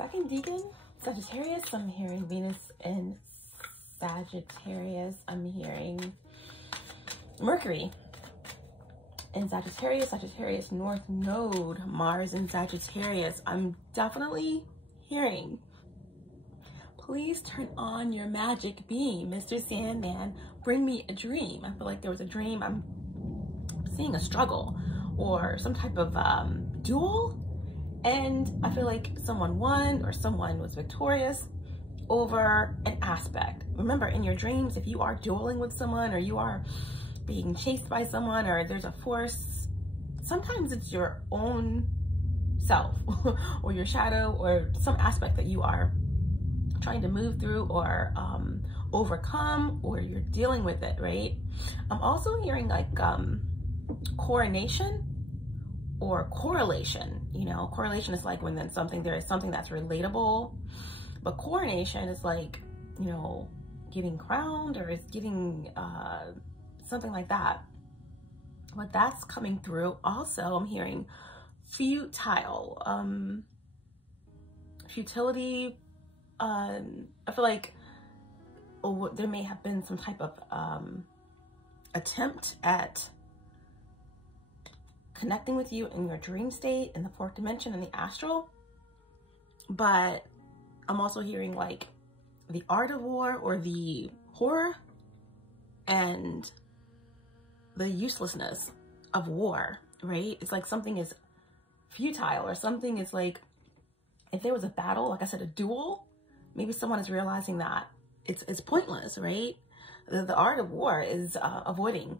Second decan, Sagittarius. I'm hearing Venus in Sagittarius. I'm hearing Mercury in Sagittarius, Sagittarius North Node, Mars in Sagittarius. I'm definitely hearing, please turn on your magic beam, Mr. Sandman. Bring me a dream. I feel like there was a dream. I'm seeing a struggle or some type of duel. And I feel like someone won or someone was victorious over an aspect. Remember, in your dreams, if you are dueling with someone or you are being chased by someone or there's a force, sometimes it's your own self or your shadow or some aspect that you are trying to move through or overcome, or you're dealing with it, right? I'm also hearing like coronation or correlation. You know, correlation is like when then there is something that's relatable, but coronation is like, you know, getting crowned or is getting something like that. But that's coming through. Also, I'm hearing futile, futility. I feel like there may have been some type of attempt at connecting with you in your dream state, in the fourth dimension, in the astral. But I'm also hearing like the art of war or the horror and the uselessness of war, right? It's like something is futile or something is like, if there was a battle, like I said, a duel, maybe someone is realizing that it's pointless, right? The art of war is avoiding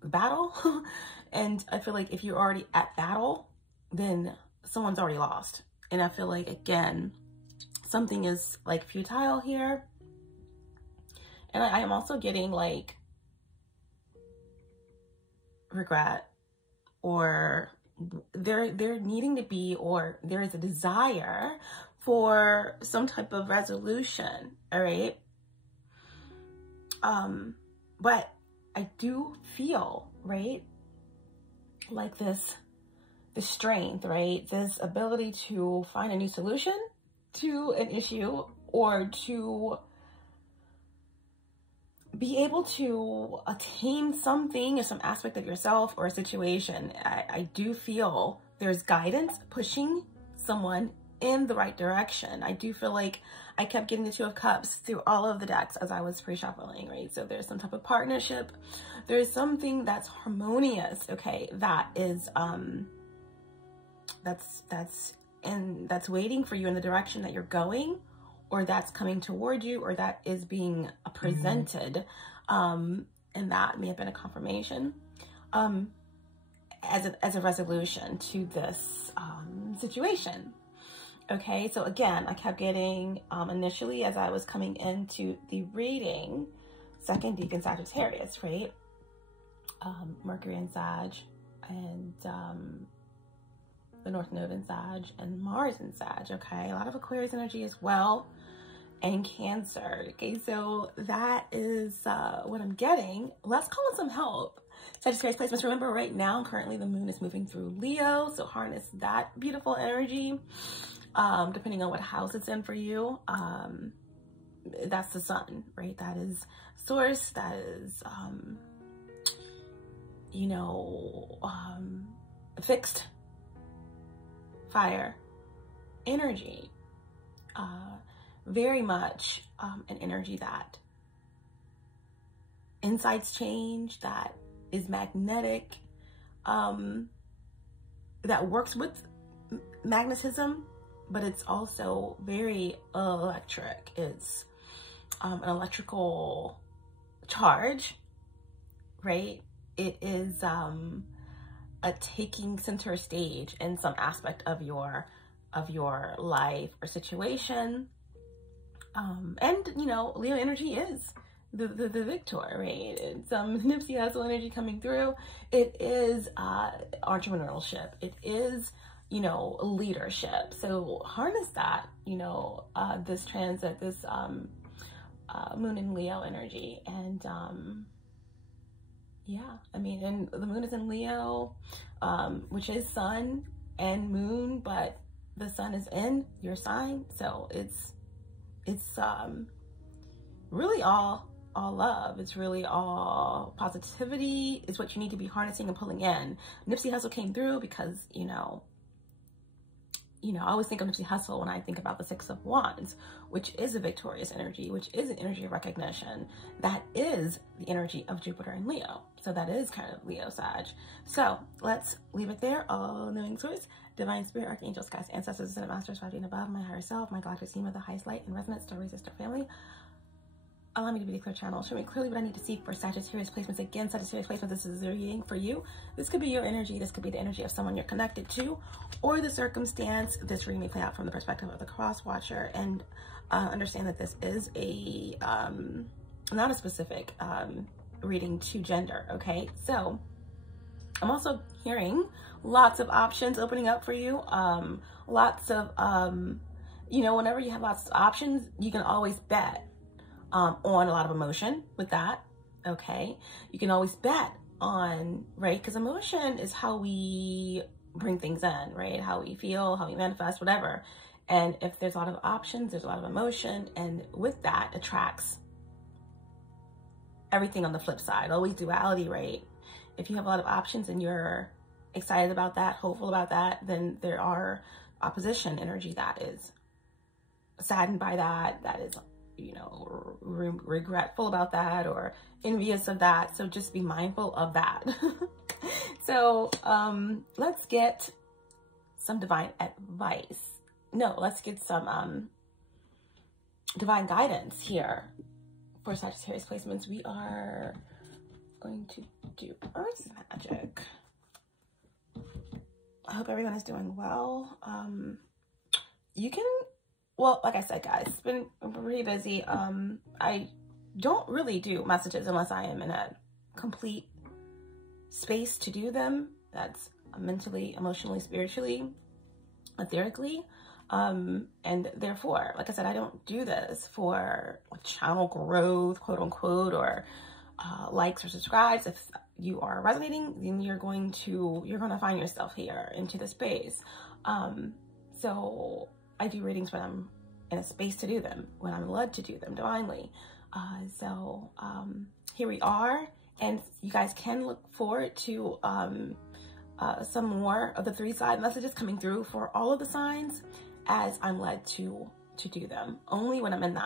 the battle. And I feel like if you're already at battle, then someone's already lost. And I feel like, again, something is like futile here. And I am also getting like regret, or there needing to be, or there is a desire for some type of resolution, all right? But I do feel, right, like this strength, right? This ability to find a new solution to an issue, or to be able to attain something or some aspect of yourself or a situation. I do feel there's guidance pushing someone in the right direction. I do feel like I kept getting the Two of Cups through all of the decks as I was pre-shuffling, right? So there's some type of partnership. There's something that's harmonious, okay? That is, that's waiting for you in the direction that you're going, or that's coming toward you, or that is being presented. And that may have been a confirmation as a resolution to this situation. Okay, so again, I kept getting, initially as I was coming into the reading, second decan Sagittarius, right? Mercury in Sag, and the North Node in Sag, and Mars in Sag, okay? A lot of Aquarius energy as well, and Cancer. Okay, so that is what I'm getting. Let's call in some help. Sagittarius placements. Remember, right now, currently the moon is moving through Leo, so harness that beautiful energy. Depending on what house it's in for you. That's the sun, right? That is source. That is, you know, fixed fire energy. Very much an energy that insights change, that is magnetic, that works with magnetism, but it's also very electric. It's an electrical charge, right? It is a taking center stage in some aspect of your life or situation. And you know, Leo energy is the victor, right? It's Nipsey Hussle energy coming through. It is entrepreneurship. It is, you know, leadership. So harness that, you know, this transit, this moon in Leo energy. And yeah, I mean, and the moon is in Leo, which is sun and moon, but the sun is in your sign. So it's really all love. It's really all positivity is what you need to be harnessing and pulling in. Nipsey Hussle came through because, you know, I always think of Nipsey Hussle when I think about the Six of Wands, which is a victorious energy, which is an energy of recognition. That is the energy of Jupiter and Leo. So that is kind of Leo Sag. So let's leave it there. All knowing source, divine spirit, archangels, guides, ancestors, ascended masters, 5D and above, my higher self, my galactic team of the highest light and resonance, star race, sister family. Allow me to be the clear channel. Show me clearly what I need to seek for Sagittarius placements. Again, Sagittarius placements, this is a reading for you. This could be your energy. This could be the energy of someone you're connected to or the circumstance. This reading may play out from the perspective of the cross watcher, and understand that this is a, not a specific reading to gender, okay? So I'm also hearing lots of options opening up for you. Lots of, you know, whenever you have lots of options, you can always bet on a lot of emotion with that, okay? You can always bet on, right? Because emotion is how we bring things in, right? How we feel, how we manifest, whatever. And if there's a lot of options, there's a lot of emotion, and with that attracts everything on the flip side. Always duality, right? If you have a lot of options and you're excited about that, hopeful about that, then there are opposition energy that is saddened by that, that is, you know, regretful about that or envious of that. So just be mindful of that. So let's get some divine advice. No, let's get some divine guidance here for Sagittarius placements. We are going to do Earth magic. I hope everyone is doing well. You can, well, like I said, guys, it's been pretty busy. I don't really do messages unless I am in a complete space to do them. That's mentally, emotionally, spiritually, etherically. And therefore, like I said, I don't do this for channel growth, quote unquote, or likes or subscribes. If you are resonating, then you're going to find yourself here into the space. So I do readings when I'm in a space to do them, when I'm led to do them divinely. So here we are, and you guys can look forward to some more of the 3-side messages coming through for all of the signs as I'm led to do them. Only when I'm in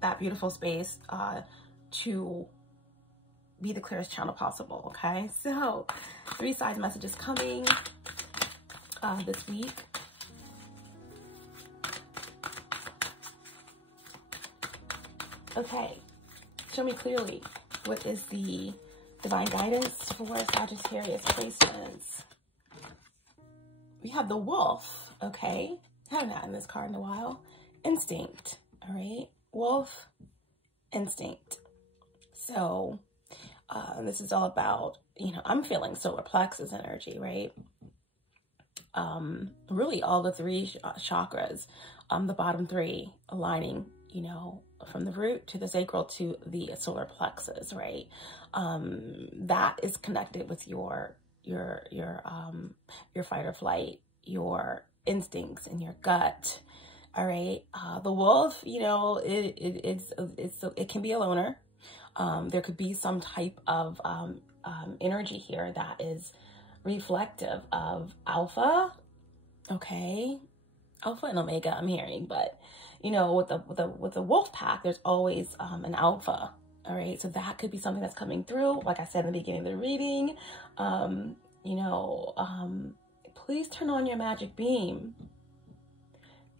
that beautiful space to be the clearest channel possible, okay? So 3-side messages coming this week. Okay, show me clearly what is the divine guidance for Sagittarius placements. We have the wolf, okay? I haven't had this card in a while. Instinct, all right? Wolf, instinct. So this is all about, you know, I'm feeling solar plexus energy, right? Really all the 3 chakras, the bottom 3 aligning, you know, from the root to the sacral to the solar plexus, right? That is connected with your fight or flight, your instincts and your gut. All right. The wolf, you know, it can be a loner. There could be some type of energy here that is reflective of alpha. Okay. Alpha and omega I'm hearing, but you know, with the wolf pack, there's always an alpha. All right. So that could be something that's coming through. Like I said in the beginning of the reading, you know, please turn on your magic beam.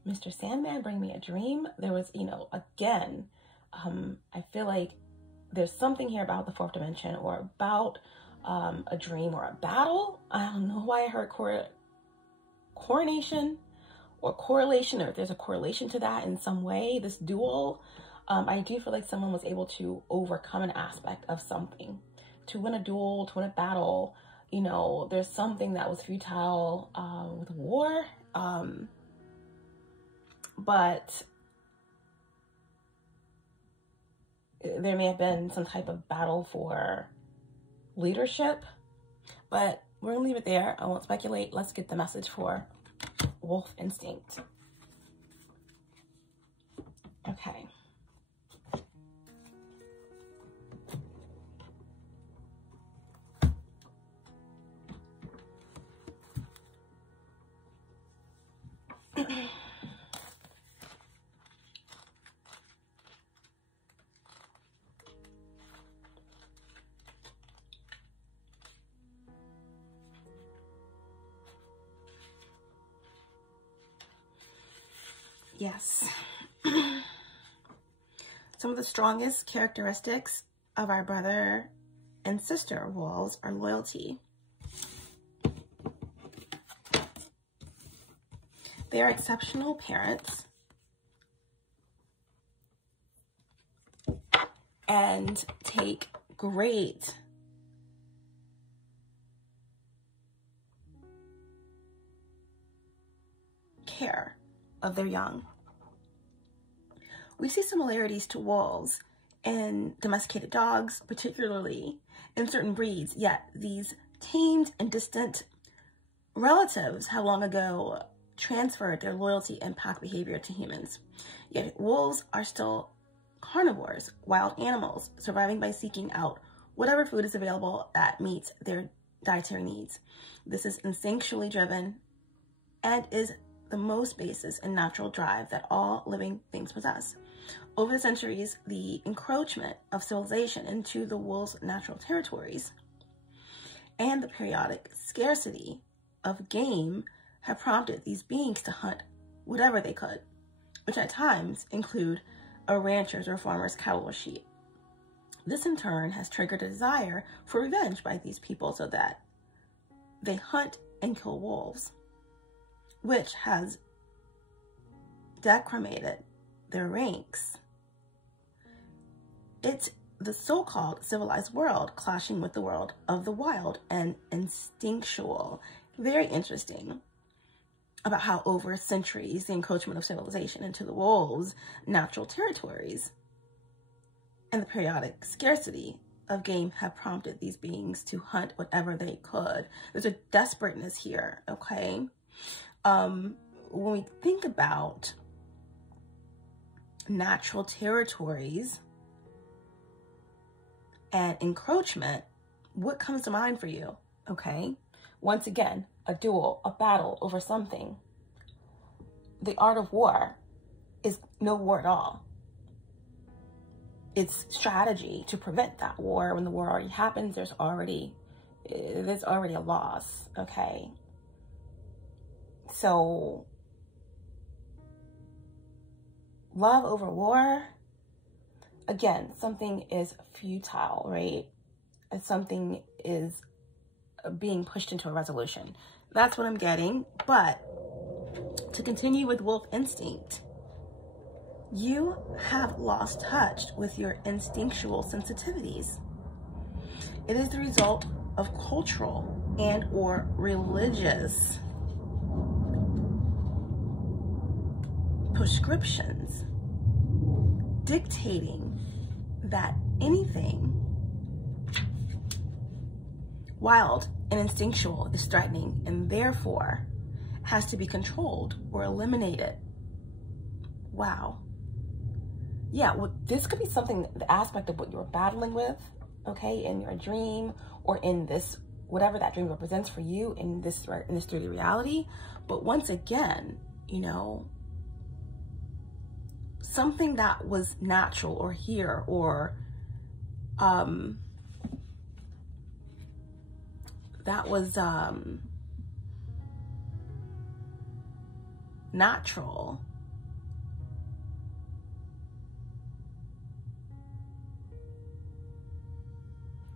Mr. Sandman, bring me a dream. There was, you know, again, I feel like there's something here about the 4th dimension or about a dream or a battle. I don't know why I heard coronation or correlation, or if there's a correlation to that in some way, this duel. I do feel like someone was able to overcome an aspect of something. To win a duel, to win a battle, you know, there's something that was futile with war. But there may have been some type of battle for leadership. But we're going to leave it there. I won't speculate. Let's get the message for wolf instinct. Okay. Yes. Some of the strongest characteristics of our brother and sister wolves are loyalty. They are exceptional parents and take great care of their young. We see similarities to wolves in domesticated dogs, particularly in certain breeds, yet these tamed and distant relatives have long ago transferred their loyalty and pack behavior to humans. Yet wolves are still carnivores, wild animals, surviving by seeking out whatever food is available that meets their dietary needs. This is instinctually driven and is the most basis and natural drive that all living things possess. Over the centuries, the encroachment of civilization into the wolves' natural territories and the periodic scarcity of game have prompted these beings to hunt whatever they could, which at times include a rancher's or farmer's cattle or sheep. This in turn has triggered a desire for revenge by these people so that they hunt and kill wolves, which has decimated their ranks. It's the so-called civilized world clashing with the world of the wild and instinctual. Very interesting about how over centuries, the encroachment of civilization into the wolves' natural territories and the periodic scarcity of game have prompted these beings to hunt whatever they could. There's a desperateness here, okay? When we think about natural territories and encroachment, what comes to mind for you? Okay, once again, a duel, a battle over something. The art of war is no war at all. It's strategy to prevent that war. When the war already happens, there's already a loss, okay? So love over war, again, something is futile, right? And something is being pushed into a resolution. That's what I'm getting. But to continue with wolf instinct, you have lost touch with your instinctual sensitivities. It is the result of cultural and or religious prescriptions dictating that anything wild and instinctual is threatening and therefore has to be controlled or eliminated. Wow. Yeah, well, this could be something, the aspect of what you're battling with, okay, in your dream or in this, whatever that dream represents for you in this 3D reality. But once again, you know, something that was natural or here or that was natural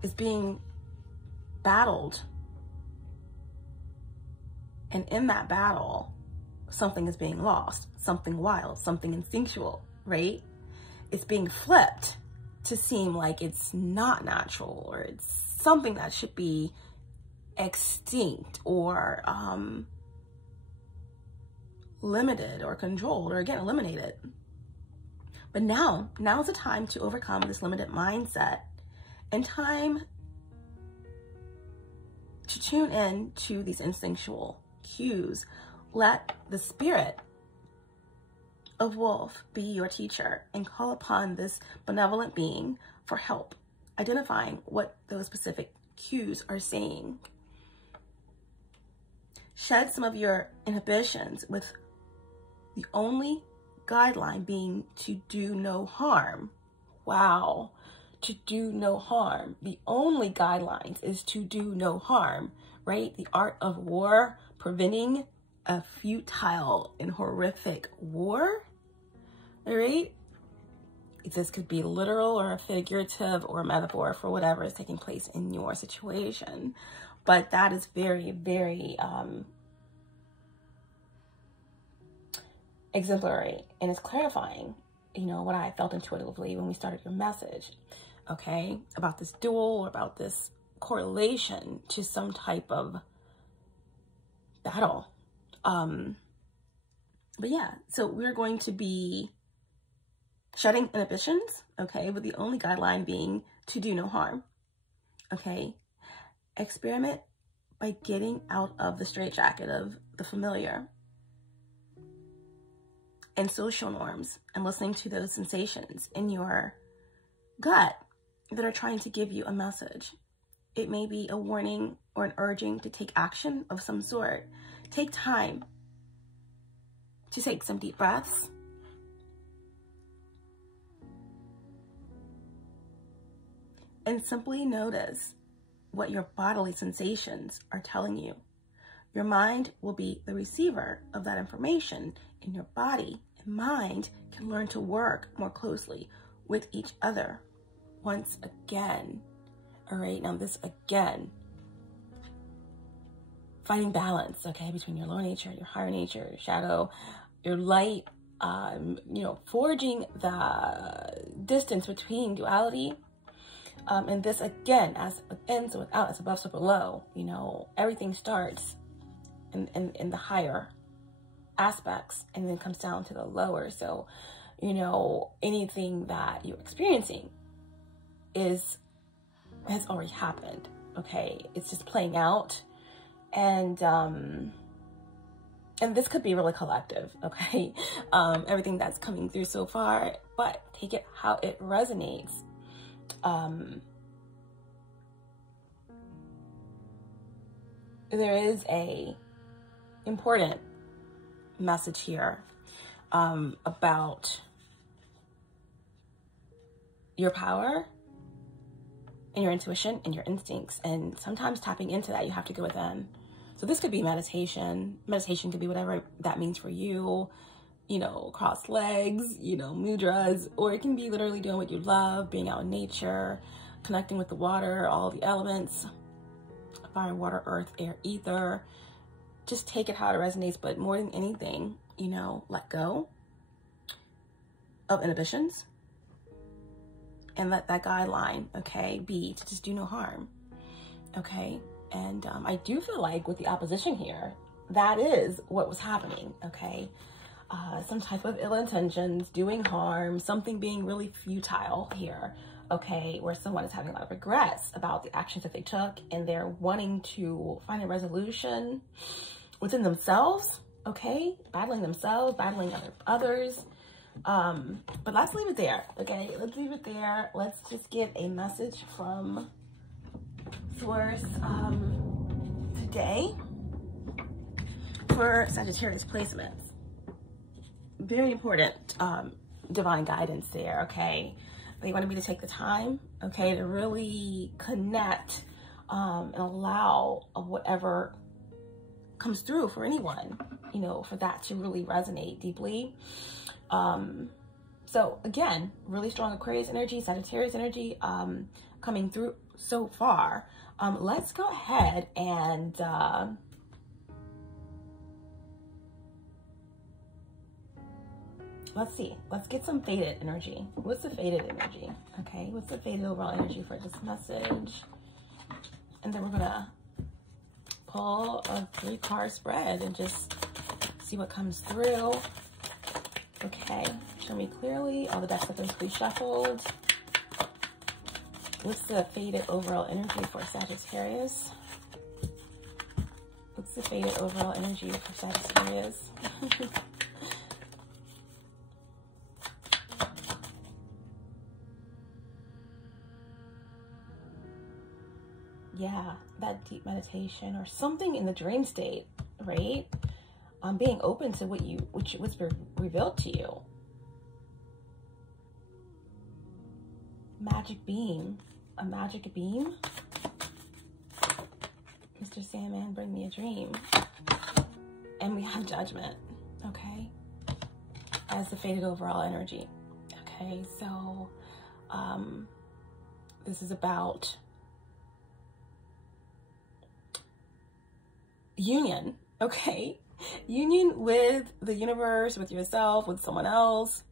is being battled, and in that battle something is being lost, something wild, something instinctual, right? It's being flipped to seem like it's not natural or it's something that should be extinct or limited or controlled or again eliminated. But now's the time to overcome this limited mindset and time to tune in to these instinctual cues let the spirit of wolf be your teacher and call upon this benevolent being for help, identifying what those specific cues are saying. Shed some of your inhibitions, with the only guideline being to do no harm. Wow, to do no harm. The only guidelines is to do no harm, right? The art of war, preventing a futile and horrific war, all right? This could be literal or figurative or a metaphor for whatever is taking place in your situation. But that is very, very exemplary, and it's clarifying, you know, what I felt intuitively when we started your message, okay, about this duel or about this correlation to some type of battle. But yeah, so we're going to be shedding inhibitions, okay, with the only guideline being to do no harm, okay? Experiment by getting out of the straitjacket of the familiar and social norms and listening to those sensations in your gut that are trying to give you a message. It may be a warning or an urging to take action of some sort. Take time to take some deep breaths. And simply notice what your bodily sensations are telling you. Your mind will be the receiver of that information, and your body and mind can learn to work more closely with each other once again. All right, now this again, finding balance, okay, between your lower nature, your higher nature, your shadow, your light, you know, forging the distance between duality. And this again, as within, so without, as above, so below, you know, everything starts in the higher aspects and then comes down to the lower. So, you know, anything that you're experiencing has already happened, okay? It's just playing out. And this could be really collective, okay? Everything that's coming through so far, but take it how it resonates. There is a important message here about your power and your intuition and your instincts, and sometimes tapping into that, you have to go within. So this could be meditation. Meditation could be whatever that means for you. You know, cross legs, you know, mudras, or it can be literally doing what you love, being out in nature, connecting with the water, all the elements, fire, water, earth, air, ether. Just take it how it resonates, but more than anything, you know, let go of inhibitions and let that guideline, okay, be to just do no harm, okay? And I do feel like with the opposition here, that is what was happening, okay? Some type of ill intentions, doing harm, something being really futile here, okay, where someone is having a lot of regrets about the actions that they took, and they're wanting to find a resolution within themselves, okay, battling themselves, battling others. But let's leave it there, okay? Let's leave it there. Let's just get a message from Source today for Sagittarius placements. Very important divine guidance there, okay? They wanted me to take the time, okay, to really connect and allow whatever comes through for anyone, you know, for that to really resonate deeply. So again, really strong Aquarius energy, Sagittarius energy coming through so far. Let's go ahead and let's see. Let's get some faded energy. What's the faded energy? Okay, what's the faded overall energy for this message? And then we're gonna pull a 3-card spread and just see what comes through. Okay, show me clearly. All the decks have been pre-shuffled. What's the faded overall energy for Sagittarius? Let's the faded overall energy for Sagittarius? Yeah, that deep meditation or something in the dream state, right? Being open to what's revealed to you. Magic beam, a magic beam. Mr. Sandman, bring me a dream. And we have judgment, okay? As the faded overall energy. Okay, so this is about union, okay? Union with the universe, with yourself, with someone else.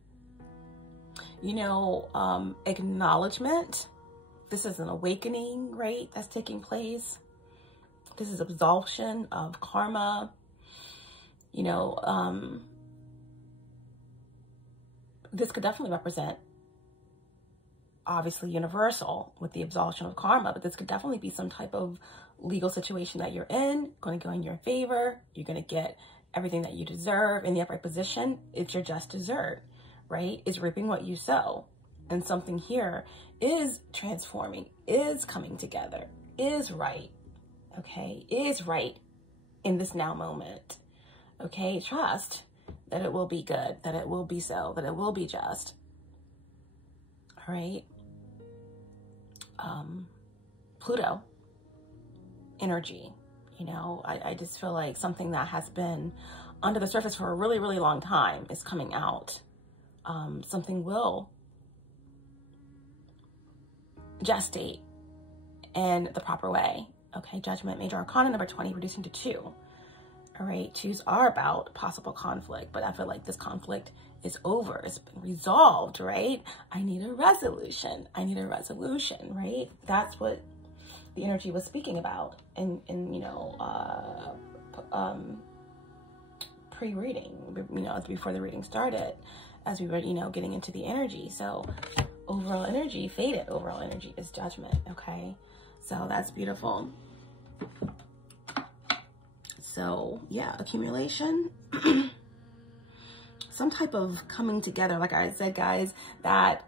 You know, acknowledgement. This is an awakening, right? That's taking place. This is absolution of karma. You know, this could definitely represent, obviously, universal with the absolution of karma, but this could definitely be some type of legal situation that you're in, going to go in your favor. You're going to get everything that you deserve in the upright position. It's your just dessert, right? It's reaping what you sow. And something here is transforming, is coming together, is right, okay? Is right in this now moment, okay? Trust that it will be good, that it will be so, that it will be just, all right? Pluto energy, you know, I just feel like something that has been under the surface for a really, really long time is coming out. Something will gestate in the proper way. Okay, judgment, major arcana number 20, reducing to 2. All right, 2s are about possible conflict, but I feel like this conflict is over. It's been resolved, right? I need a resolution. I need a resolution, right? That's what the energy was speaking about in you know, pre-reading, you know, before the reading started, as we were, you know, getting into the energy. So overall energy, faded overall energy is judgment, okay? So that's beautiful. So yeah, accumulation, some type of coming together. Like I said, guys, that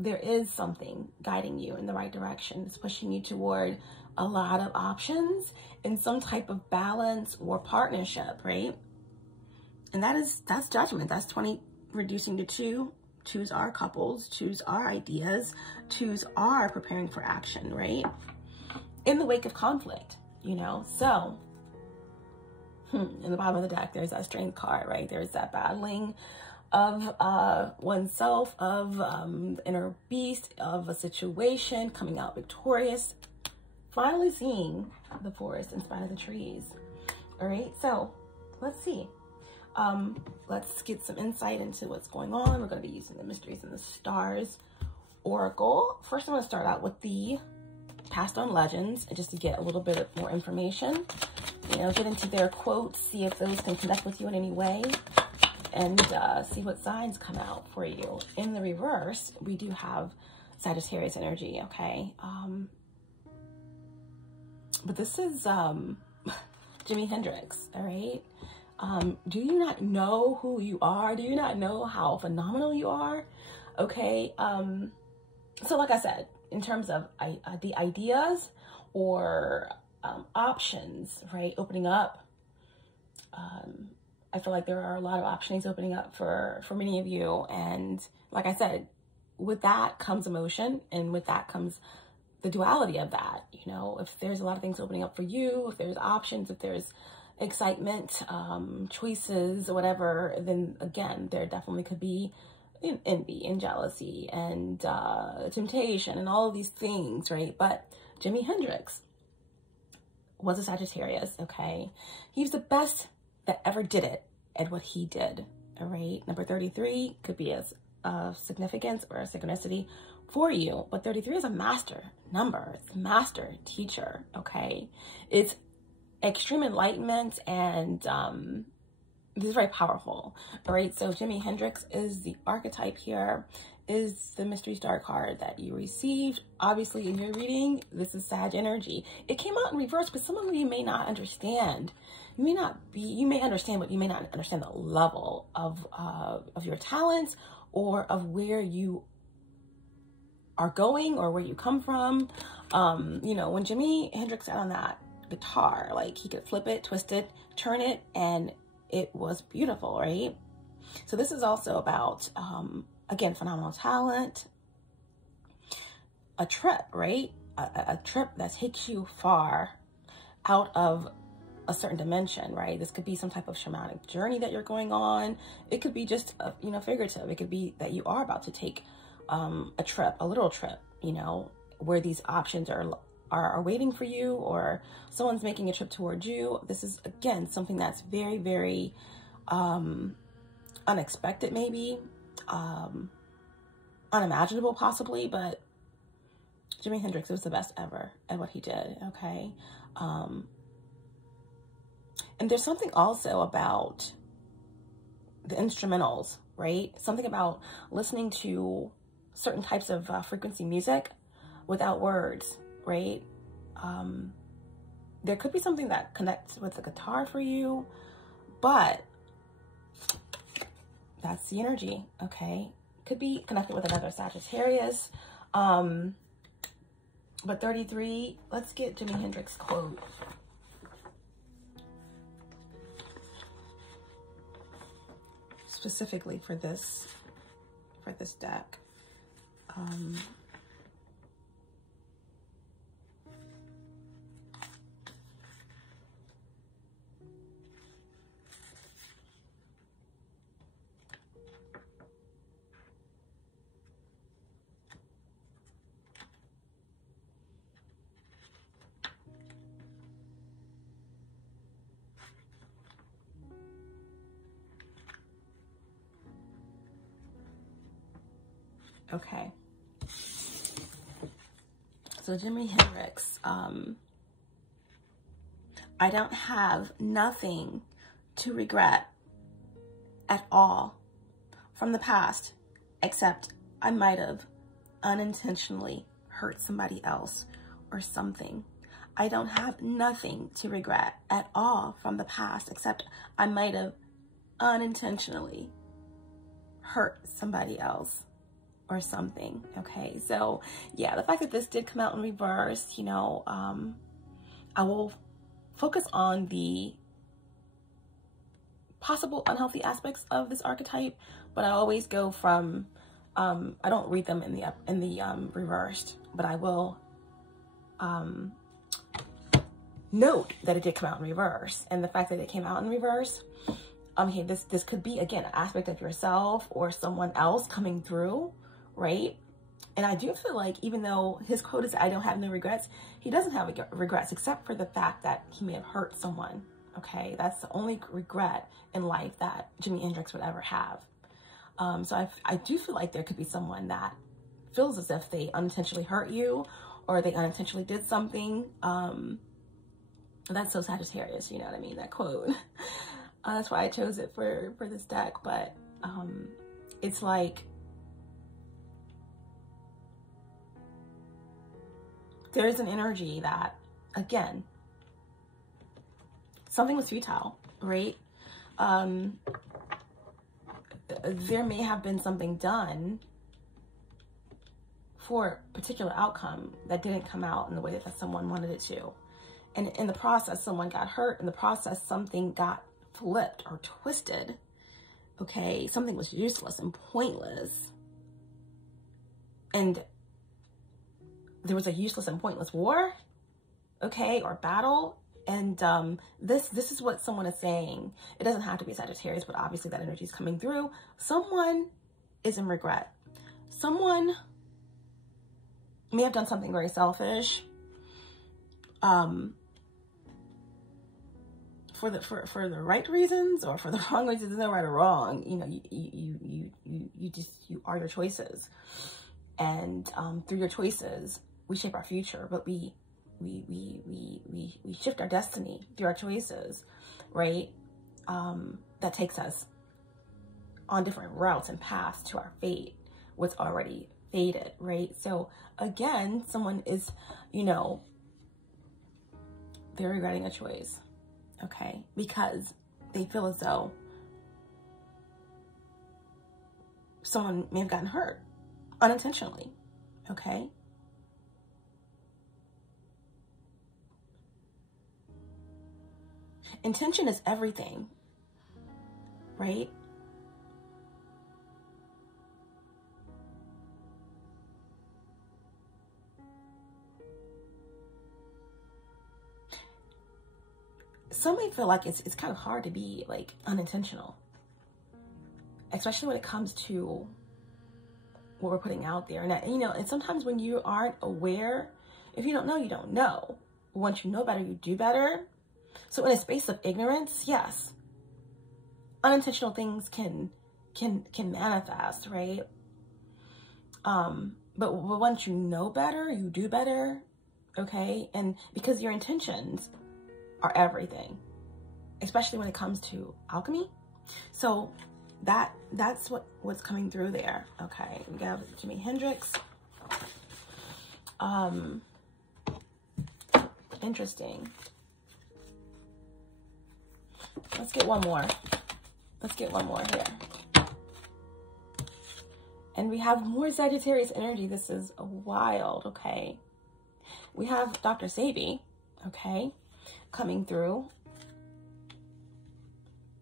there is something guiding you in the right direction. It's pushing you toward a lot of options in some type of balance or partnership, right? And that's judgment. That's 20 reducing to 2. 2s are couples. 2s are ideas. 2s are preparing for action, right? In the wake of conflict, you know? So, in the bottom of the deck, there's that strength card, right? There's that battling of oneself, of the inner beast, of a situation, coming out victorious, finally seeing the forest in spite of the trees. All right, so let's see. Let's get some insight into what's going on. We're going to be using the Mysteries in the Stars Oracle. First, I'm going to start out with the passed on legends, just to get a little bit of more information. You know, get into their quotes, see if those can connect with you in any way, and see what signs come out for you. In the reverse, we do have Sagittarius energy, okay? But this is Jimi Hendrix, all right? Do you not know who you are? Do you not know how phenomenal you are? Okay, so like I said, in terms of the ideas or options, right, opening up, I feel like there are a lot of options opening up for many of you. And like I said, with that comes emotion, and with that comes the duality of that. You know, if there's a lot of things opening up for you, if there's options, if there's excitement, choices, whatever, then again, there definitely could be envy and jealousy and temptation and all of these things, right? But Jimi Hendrix was a Sagittarius, okay? He was the best that ever did it at what he did, all right? Number 33 could be a significance or a synchronicity for you, but 33 is a master number. It's a master teacher, okay? It's extreme enlightenment, and this is very powerful, all right? So Jimi Hendrix is the archetype here, is the mystery star card that you received. Obviously, in your reading, this is Sag energy. It came out in reverse, but some of you may not understand. You may understand, but you may not understand the level of your talents or of where you are going or where you come from. You know, when Jimi Hendrix sat on that guitar, like he could flip it, twist it, turn it, and it was beautiful, right? So this is also about, again, phenomenal talent, a trip, right? A trip that takes you far out of a certain dimension, right? This could be some type of shamanic journey that you're going on. It could be just, you know, figurative. It could be that you are about to take a trip, a little trip, you know, where these options are waiting for you, or someone's making a trip towards you. This is, again, something that's very, very unexpected, maybe, unimaginable possibly, but Jimi Hendrix was the best ever at what he did, okay? And there's something also about the instrumentals, right? Something about listening to certain types of frequency music without words, right? There could be something that connects with the guitar for you, but that's the energy, okay? Could be connected with another Sagittarius. But 33, let's get Jimi Hendrix quote. Specifically for this deck. Okay. So Jimi Hendrix, I don't have nothing to regret at all from the past, except I might have unintentionally hurt somebody else or something. I don't have nothing to regret at all from the past, except I might have unintentionally hurt somebody else or something. Okay, so yeah, the fact that this did come out in reverse, you know, I will focus on the possible unhealthy aspects of this archetype, but I always go from I don't read them in the reversed, but I will note that it did come out in reverse. And the fact that it came out in reverse, okay, this could be, again, an aspect of yourself or someone else coming through, right? And I do feel like, even though his quote is, I don't have no regrets, he doesn't have regrets except for the fact that he may have hurt someone, okay? That's the only regret in life that Jimi Hendrix would ever have. So I do feel like there could be someone that feels as if they unintentionally hurt you or they unintentionally did something. That's so Sagittarius, you know what I mean, that quote. That's why I chose it for this deck, but it's like, there's an energy that, again, something was futile, right? There may have been something done for a particular outcome that didn't come out in the way that someone wanted it to. And in the process, someone got hurt. In the process, something got flipped or twisted, okay? Something was useless and pointless. And there was a useless and pointless war, okay, or battle. And this is what someone is saying. It doesn't have to be Sagittarius, but obviously that energy is coming through. Someone is in regret. Someone may have done something very selfish for the right reasons or for the wrong reasons. There's no right or wrong. You know, you are your choices, and through your choices we shape our future, but we shift our destiny through our choices, right? That takes us on different routes and paths to our fate, what's already faded, right? So again, someone is, you know, they're regretting a choice, okay? Because they feel as though someone may have gotten hurt unintentionally, okay? Intention is everything, right? Some may feel like it's kind of hard to be like unintentional, especially when it comes to what we're putting out there. And you know, and sometimes when you aren't aware, if you don't know, you don't know. Once you know better, you do better. So in a space of ignorance, yes, unintentional things can manifest, right? But once you know better, you do better, okay? And because your intentions are everything, especially when it comes to alchemy. So that's what's coming through there. Okay, we got Jimi Hendrix. Interesting. Let's get one more. Let's get one more here. And we have more Sagittarius energy. This is wild, okay? We have Dr. Sebi, okay, coming through.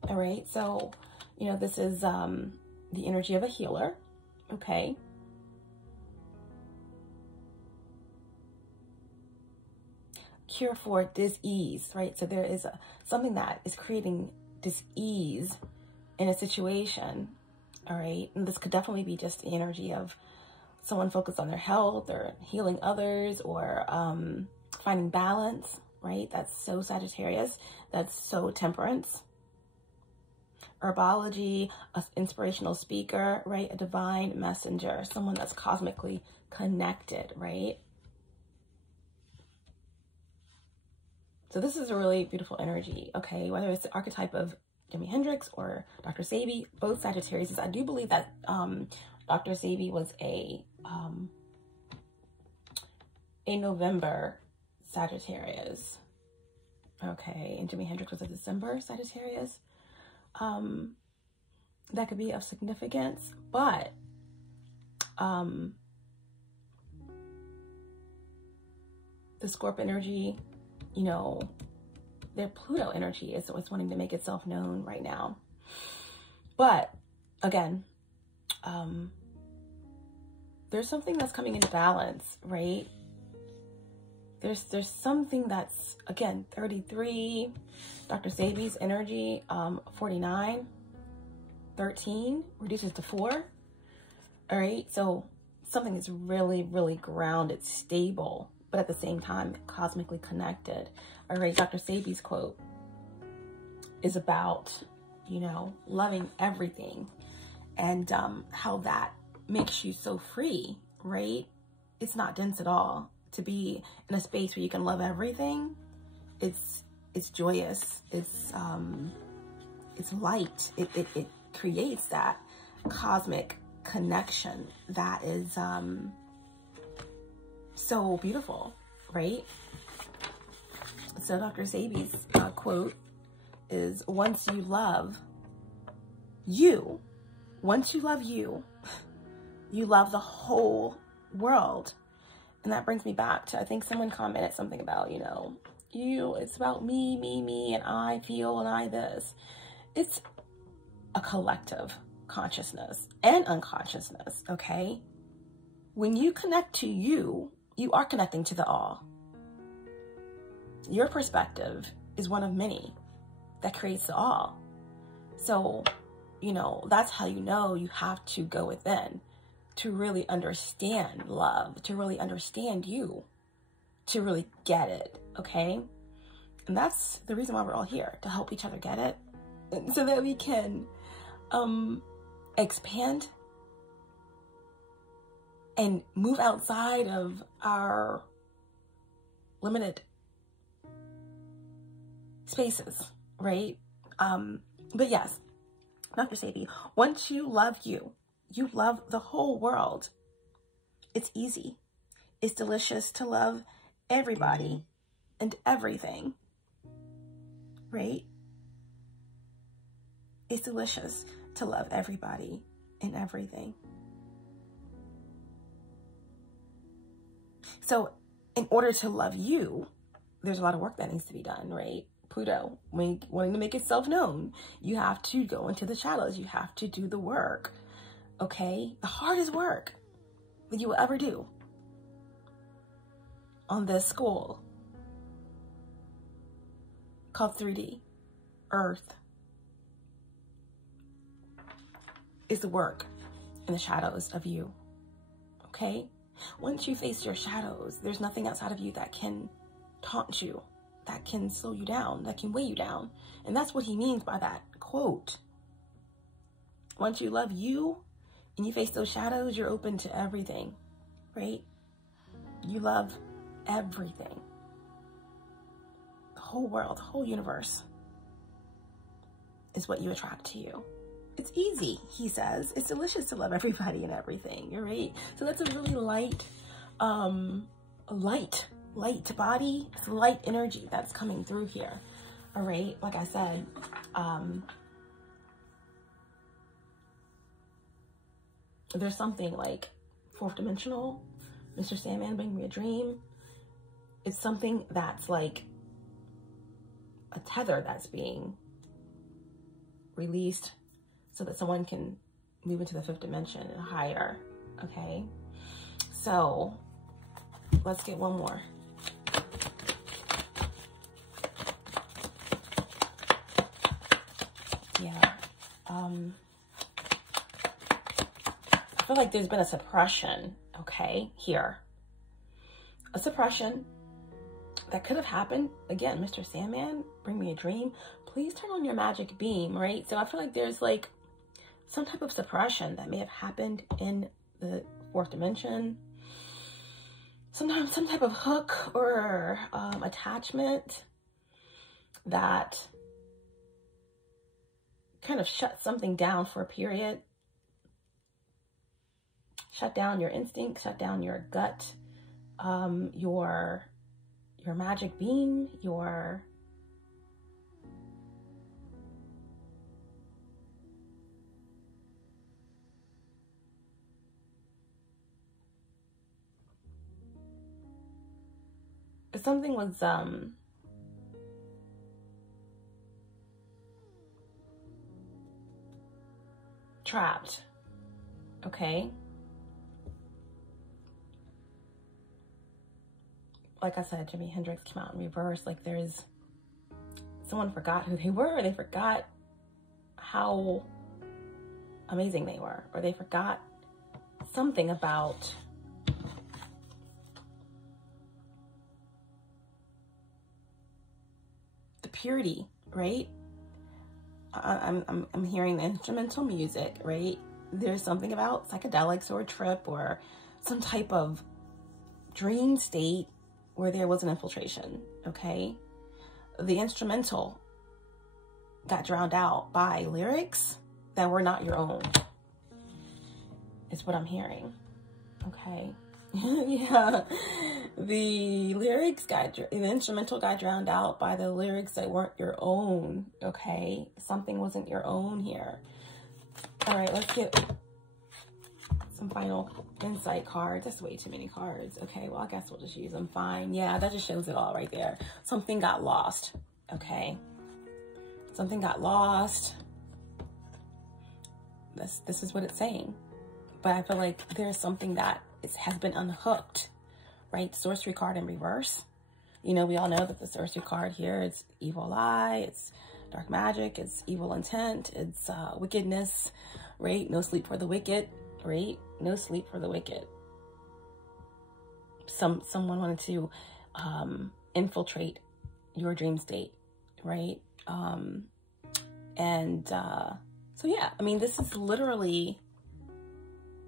All right, so, you know, this is the energy of a healer, okay? Cure for dis-ease, right? So there is something that is creating dis-ease in a situation, all right? And this could definitely be just the energy of someone focused on their health or healing others or finding balance, right? That's so Sagittarius. That's so Temperance. Herbology, an inspirational speaker, right? A divine messenger, someone that's cosmically connected, right? So this is a really beautiful energy, okay? Whether it's the archetype of Jimi Hendrix or Dr. Sebi, both Sagittarius. I do believe that Dr. Sebi was a November Sagittarius, okay? And Jimi Hendrix was a December Sagittarius. That could be of significance, but the Scorpio energy, you know, their Pluto energy is what's wanting to make itself known right now. But again, there's something that's coming into balance, right? There's something that's, again, 33, Dr. Sebi's energy, 49, 13 reduces to 4. All right, so something is really, really grounded, stable, but at the same time, cosmically connected. All right, Dr. Sebi's quote is about, you know, loving everything and how that makes you so free, right? It's not dense at all. To be in a space where you can love everything, it's joyous, it's light. It creates that cosmic connection that is so beautiful, right? So Dr. Sebi's quote is, once you love you, you love the whole world. And that brings me back to, I think someone commented something about, you know, it's about me, and I feel, and I this. It's a collective consciousness and unconsciousness, okay? When you connect to you, you are connecting to the all. Your perspective is one of many that creates the all. So, you know, that's how you know you have to go within to really understand love, to really understand you, to really get it, okay? And that's the reason why we're all here, to help each other get it, so that we can expand and move outside of our limited spaces, right? But yes, Dr. Sebi, once you love you, You love the whole world. It's easy. It's delicious to love everybody and everything, right? It's delicious to love everybody and everything. So in order to love you, there's a lot of work that needs to be done, right? Pluto, wanting to make itself known, you have to go into the shadows. You have to do the work, okay? The hardest work that you will ever do on this school called 3D, Earth, is the work in the shadows of you, okay? Once you face your shadows, there's nothing outside of you that can taunt you, that can slow you down, that can weigh you down. And that's what he means by that quote. Once you love you and you face those shadows, you're open to everything, right? You love everything. The whole world, the whole universe is what you attract to you. It's easy, he says. It's delicious to love everybody and everything, you're right? So that's a really light body. It's light energy that's coming through here, all right? Like I said, there's something like fourth dimensional, Mr. Sandman, bring me a dream. It's something that's like a tether that's being released so that someone can move into the fifth dimension and higher, okay? So let's get one more. Yeah. I feel like there's been a suppression, okay, here. A suppression that could have happened. Again, Mr. Sandman, bring me a dream. Please turn on your magic beam, right? So I feel like there's like some type of suppression that may have happened in the fourth dimension. Sometimes some type of hook or attachment that kind of shut something down for a period. Shut down your instinct, shut down your gut, your magic beam, your something was trapped, okay? Like I said, Jimi Hendrix came out in reverse. Like there's, someone forgot who they were. They forgot how amazing they were. Or they forgot something about the purity, right? I'm hearing the instrumental music, right? There's something about psychedelics or a trip or some type of dream state where there was an infiltration, okay? The instrumental got drowned out by lyrics that were not your own, is what I'm hearing, okay? Yeah, the instrumental got drowned out by the lyrics that weren't your own, okay? Something wasn't your own here. All right, let's get some final insight cards. That's way too many cards. Okay, well, I guess we'll just use them. Fine. Yeah, that just shows it all right there. Something got lost, okay? Something got lost. This is what it's saying. But I feel like there's something that has been unhooked, right? Sorcery card in reverse. You know, we all know that the sorcery card here, it's evil eye, it's dark magic, it's evil intent, it's wickedness, right? No sleep for the wicked, right? No sleep for the wicked. Someone wanted to infiltrate your dream state, right? So yeah, I mean, this is literally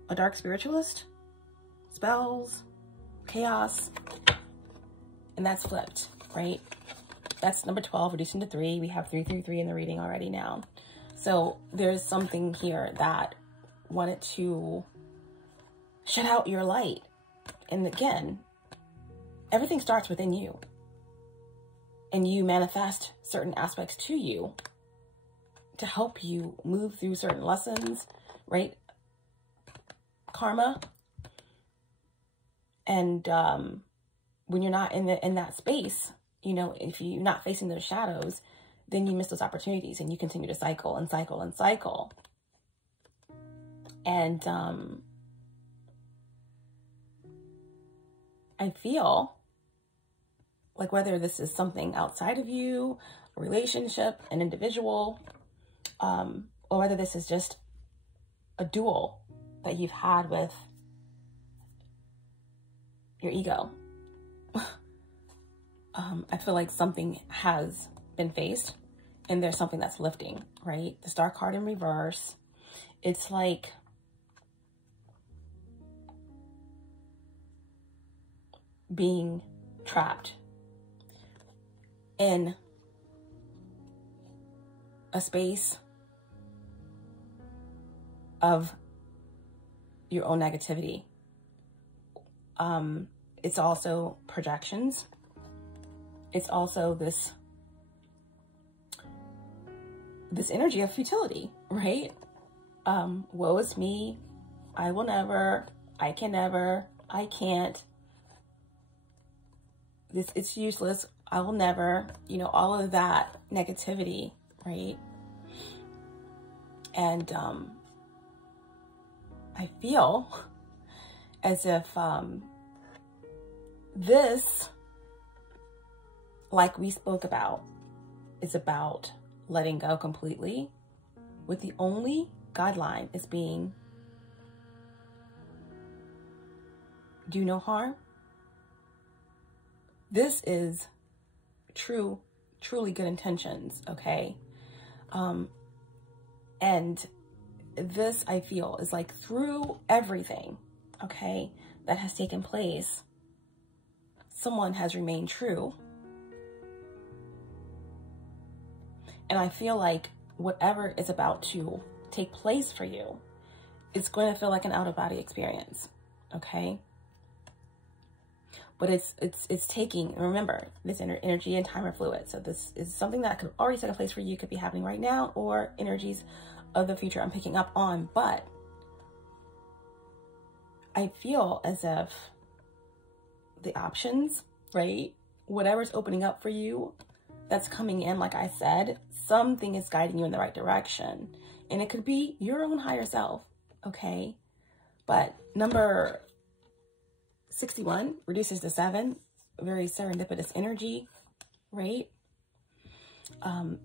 a dark spiritualist, spells, chaos, and that's flipped, right? That's number 12, reducing to 3. We have 333 in the reading already now. So there's something here that wanted to shut out your light. And again, everything starts within you. And you manifest certain aspects to you to help you move through certain lessons, right? Karma. And when you're not in that space, you know, if you're not facing those shadows, then you miss those opportunities and you continue to cycle and cycle and cycle. And I feel like whether this is something outside of you, a relationship, an individual, or whether this is just a duel that you've had with your ego, I feel like something has been faced and there's something that's lifting, right? The Star card in reverse. It's like being trapped in a space of your own negativity. It's also projections. It's also this energy of futility, right? Woe is me. I will never. I can never. I can't. It's useless. I will never. You know, all of that negativity, right? And I feel as if this, like we spoke about, is about letting go completely, with the only guideline is being do no harm. This is truly good intentions, okay? And this, I feel, is like through everything, okay, that has taken place, someone has remained true. And I feel like whatever is about to take place for you, it's going to feel like an out-of-body experience, okay? But it's taking, remember, this energy and time are fluid. So this is something that could already take place for you, could be happening right now, or energies of the future I'm picking up on. But I feel as if the options, right? Whatever's opening up for you, that's coming in, like I said, something is guiding you in the right direction. And it could be your own higher self, okay? But number 61 reduces to 7, very serendipitous energy, right?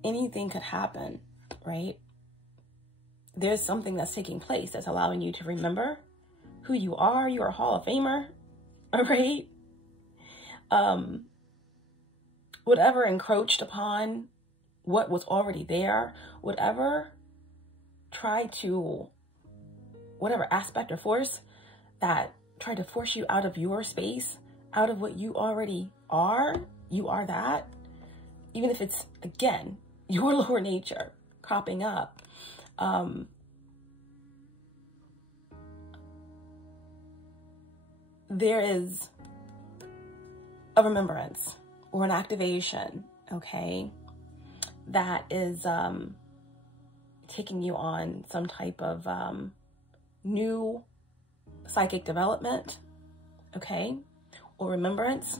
Anything could happen, right? There's something that's taking place that's allowing you to remember who you are. You're a Hall of Famer, all right? Whatever encroached upon what was already there, whatever aspect or force that tried to force you out of your space, out of what you already are, you are that. Even if it's, again, your lower nature cropping up. There is a remembrance or an activation, okay, that is taking you on some type of new psychic development, okay, or remembrance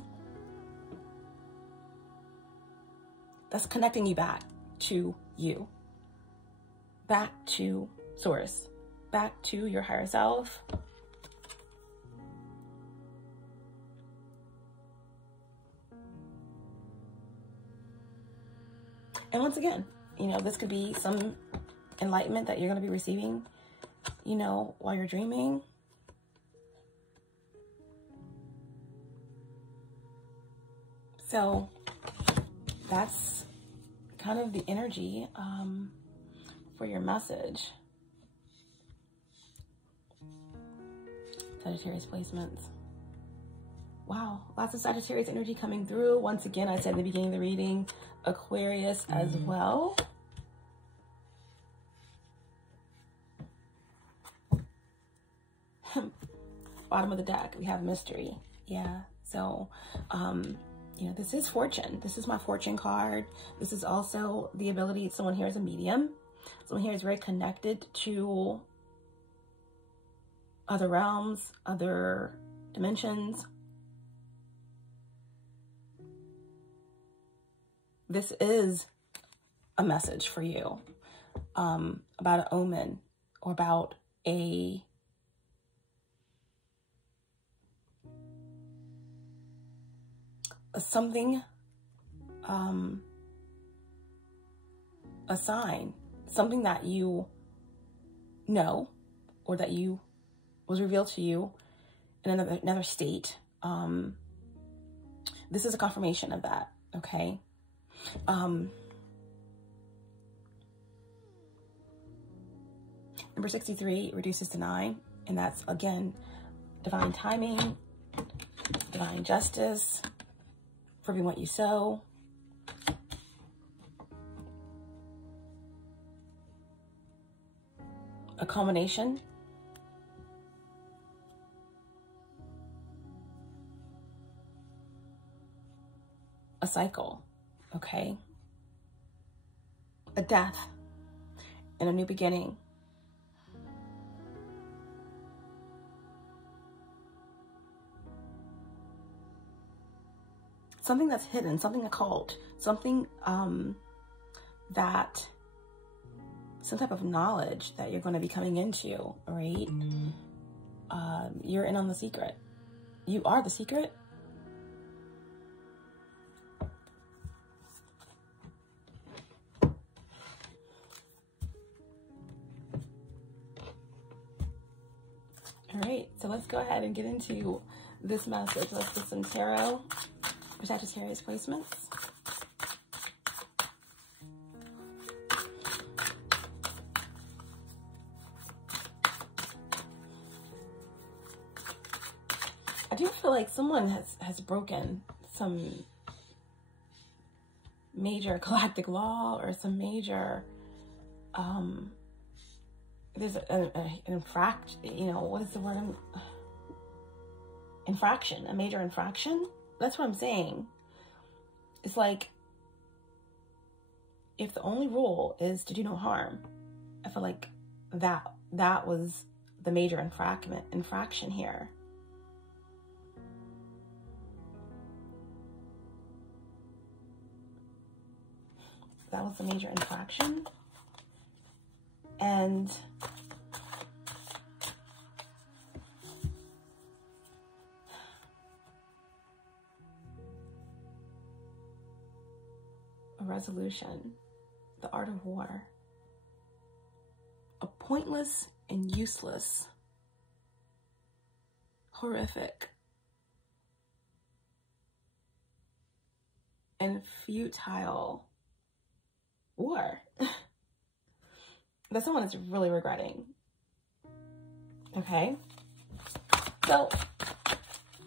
that's connecting you back to you, back to source, back to your higher self. And once again, you know, this could be some enlightenment that you're going to be receiving, you know, while you're dreaming. So that's kind of the energy for your message. Sagittarius placements. Wow, lots of Sagittarius energy coming through. Once again, I said in the beginning of the reading, Aquarius as well. Bottom of the deck, we have mystery. Yeah, so, you know, this is fortune. This is my fortune card. This is also the ability, someone here is a medium. Someone here is very connected to other realms, other dimensions. This is a message for you about an omen or about a something, a sign, something that you know or that you was revealed to you in another state. This is a confirmation of that, okay? Number 63 reduces to 9, and that's, again, divine timing, divine justice, reaping what you sow. A culmination. A cycle, okay? A death and a new beginning. Something that's hidden, something occult, something that, some type of knowledge that you're going to be coming into, right? You're in on the secret. You are the secret. All right, so let's go ahead and get into this message. Let's do some tarot for Sagittarius placements. I do feel like someone has broken some major galactic law or some major, there's an you know, what is the word? Infraction, a major infraction. That's what I'm saying. It's like, if the only rule is to do no harm, I feel like that was the major infraction here. That was the major infraction. And a resolution, the art of war, a pointless and useless, horrific, and futile war that someone is really regretting. Okay, so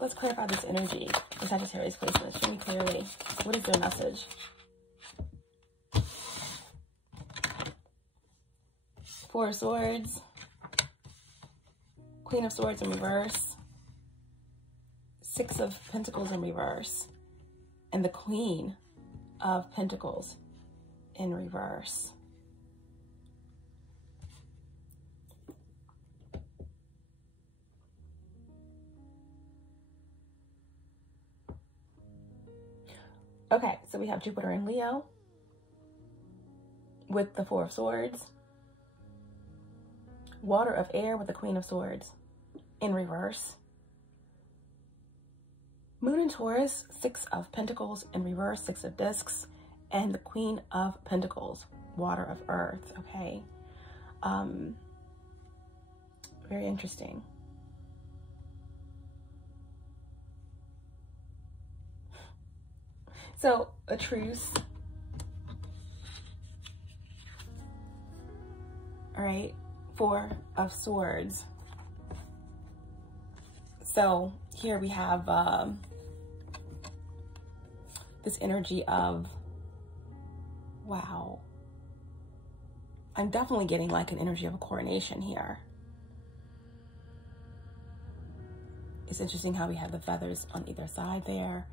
let's clarify this energy for Sagittarius placement. Show me clearly, what is their message? Four of Swords, Queen of Swords in reverse, Six of Pentacles in reverse, and the Queen of Pentacles in reverse. Okay, so we have Jupiter in Leo with the Four of Swords, Water of Air with the Queen of Swords in reverse, Moon in Taurus, Six of Pentacles in reverse, Six of Discs, and the Queen of Pentacles, Water of Earth, okay? Very interesting. So, a truce. All right, Four of Swords. So, here we have this energy of, wow. I'm definitely getting like an energy of a coronation here. It's interesting how we have the feathers on either side there.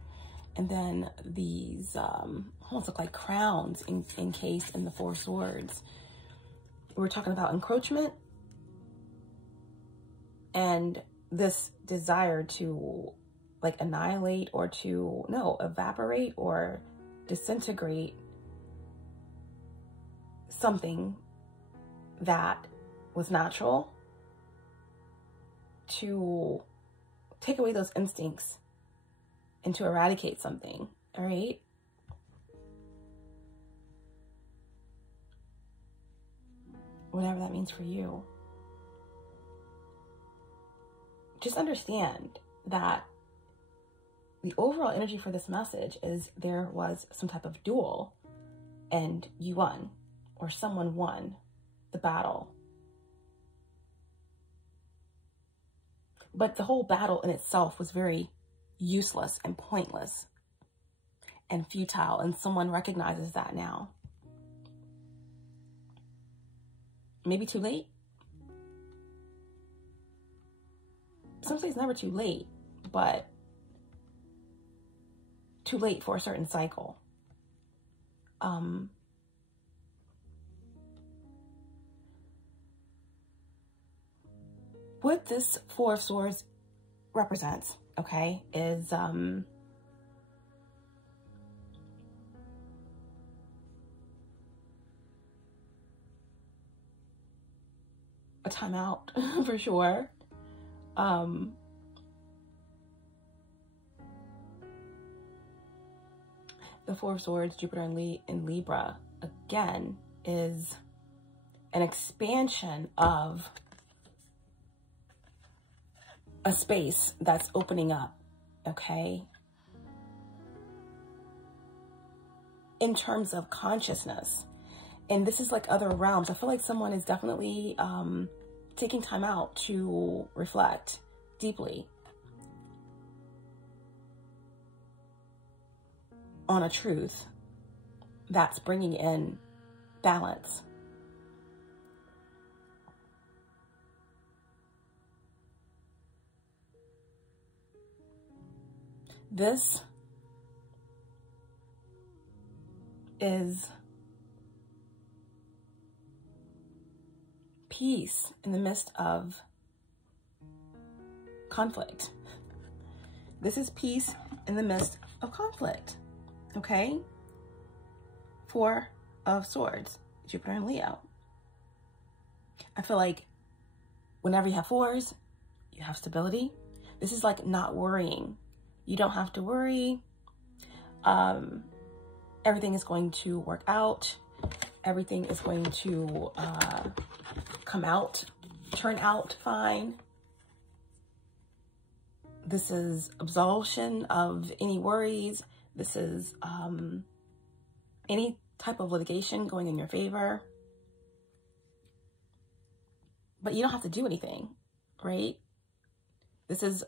And then these almost look like crowns encased in the Four Swords. We're talking about encroachment and this desire to like annihilate or to, no, evaporate or disintegrate something that was natural, to take away those instincts and to eradicate something, all right? Whatever that means for you. Just understand that the overall energy for this message is there was some type of duel and you won, or someone won the battle. But the whole battle in itself was very useless and pointless and futile, and someone recognizes that now. Maybe too late. Sometimes it's never too late, but too late for a certain cycle. What this Four of Swords represents, okay, is a timeout for sure. The Four of Swords, Jupiter in Libra, again, is an expansion of a space that's opening up, okay? In terms of consciousness. And this is like other realms. I feel like someone is definitely taking time out to reflect deeply on a truth that's bringing in balance. This is peace in the midst of conflict. This is peace in the midst of conflict, okay? Four of Swords, Jupiter and Leo. I feel like whenever you have fours, you have stability. This is like not worrying. You don't have to worry. Everything is going to work out. Everything is going to turn out fine. This is absolution of any worries. This is any type of litigation going in your favor. But you don't have to do anything, right? This is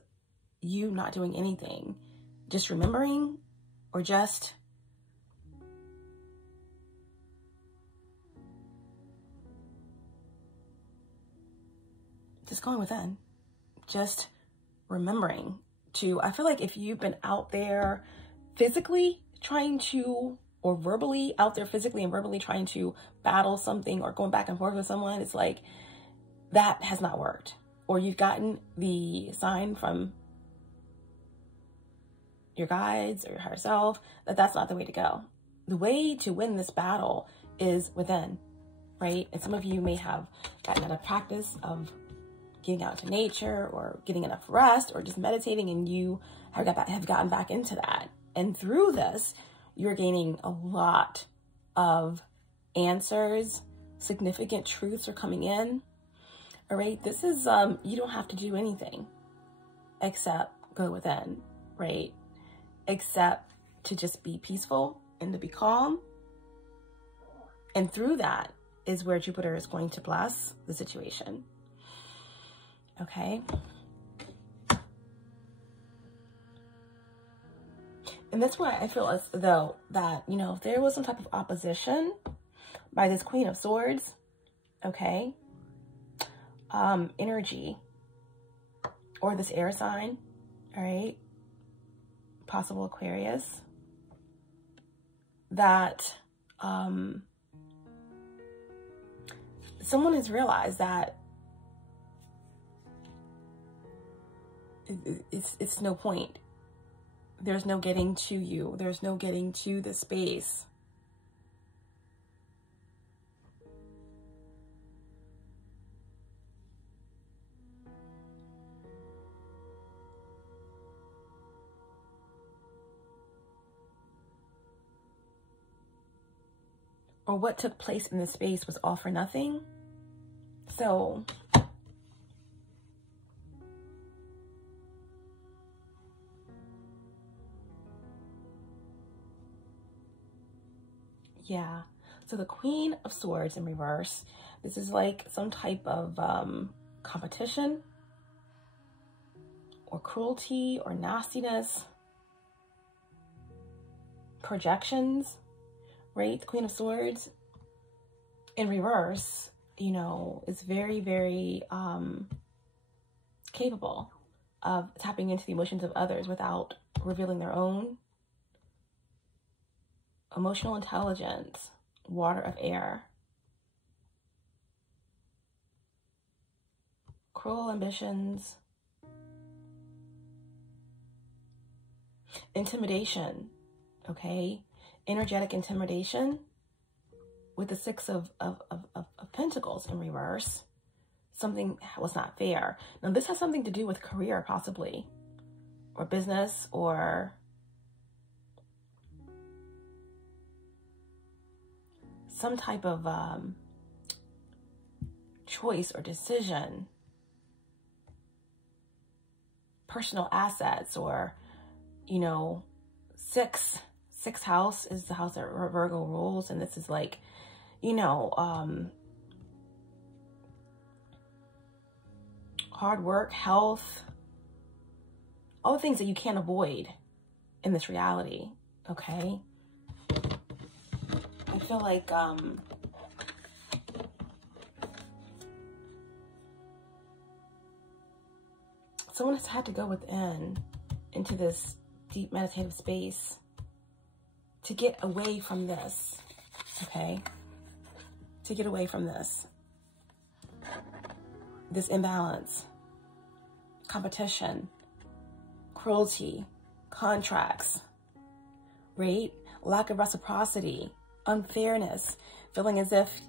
you not doing anything, just remembering, or just going within, just remembering to, I feel like if you've been out there physically trying to, or verbally out there physically and verbally trying to battle something or going back and forth with someone, it's like that has not worked, or you've gotten the sign from your guides or your higher self that that's not the way to go. The way to win this battle is within, right? And some of you may have gotten out of practice of getting out to nature or getting enough rest or just meditating, and you have gotten back into that. And through this, you're gaining a lot of answers, significant truths are coming in. All right, this is, you don't have to do anything except go within, right? Except to just be peaceful and to be calm. And through that is where Jupiter is going to bless the situation. Okay. And that's why I feel as though that, you know, if there was some type of opposition by this Queen of Swords, okay, energy, or this air sign, all right, possible Aquarius, that someone has realized that it's no point. There's no getting to you. There's no getting to the space. Or what took place in the space was all for nothing. So yeah, so the Queen of Swords in reverse, this is like some type of competition or cruelty or nastiness, projections, right? The Queen of Swords in reverse, you know, is very, very capable of tapping into the emotions of others without revealing their own. Emotional intelligence, water of air. Cruel ambitions. Intimidation, okay? Energetic intimidation with the Six of Pentacles in reverse. Something was not fair. Now this has something to do with career possibly, or business, or some type of choice or decision, personal assets, or, you know, sixth house is the house that Virgo rules, and this is like, you know, hard work, health, all the things that you can't avoid in this reality, okay? I feel like someone has had to go within into this deep meditative space to get away from this, okay? To get away from this imbalance, competition, cruelty, contracts, right? Lack of reciprocity, unfairness, feeling as if,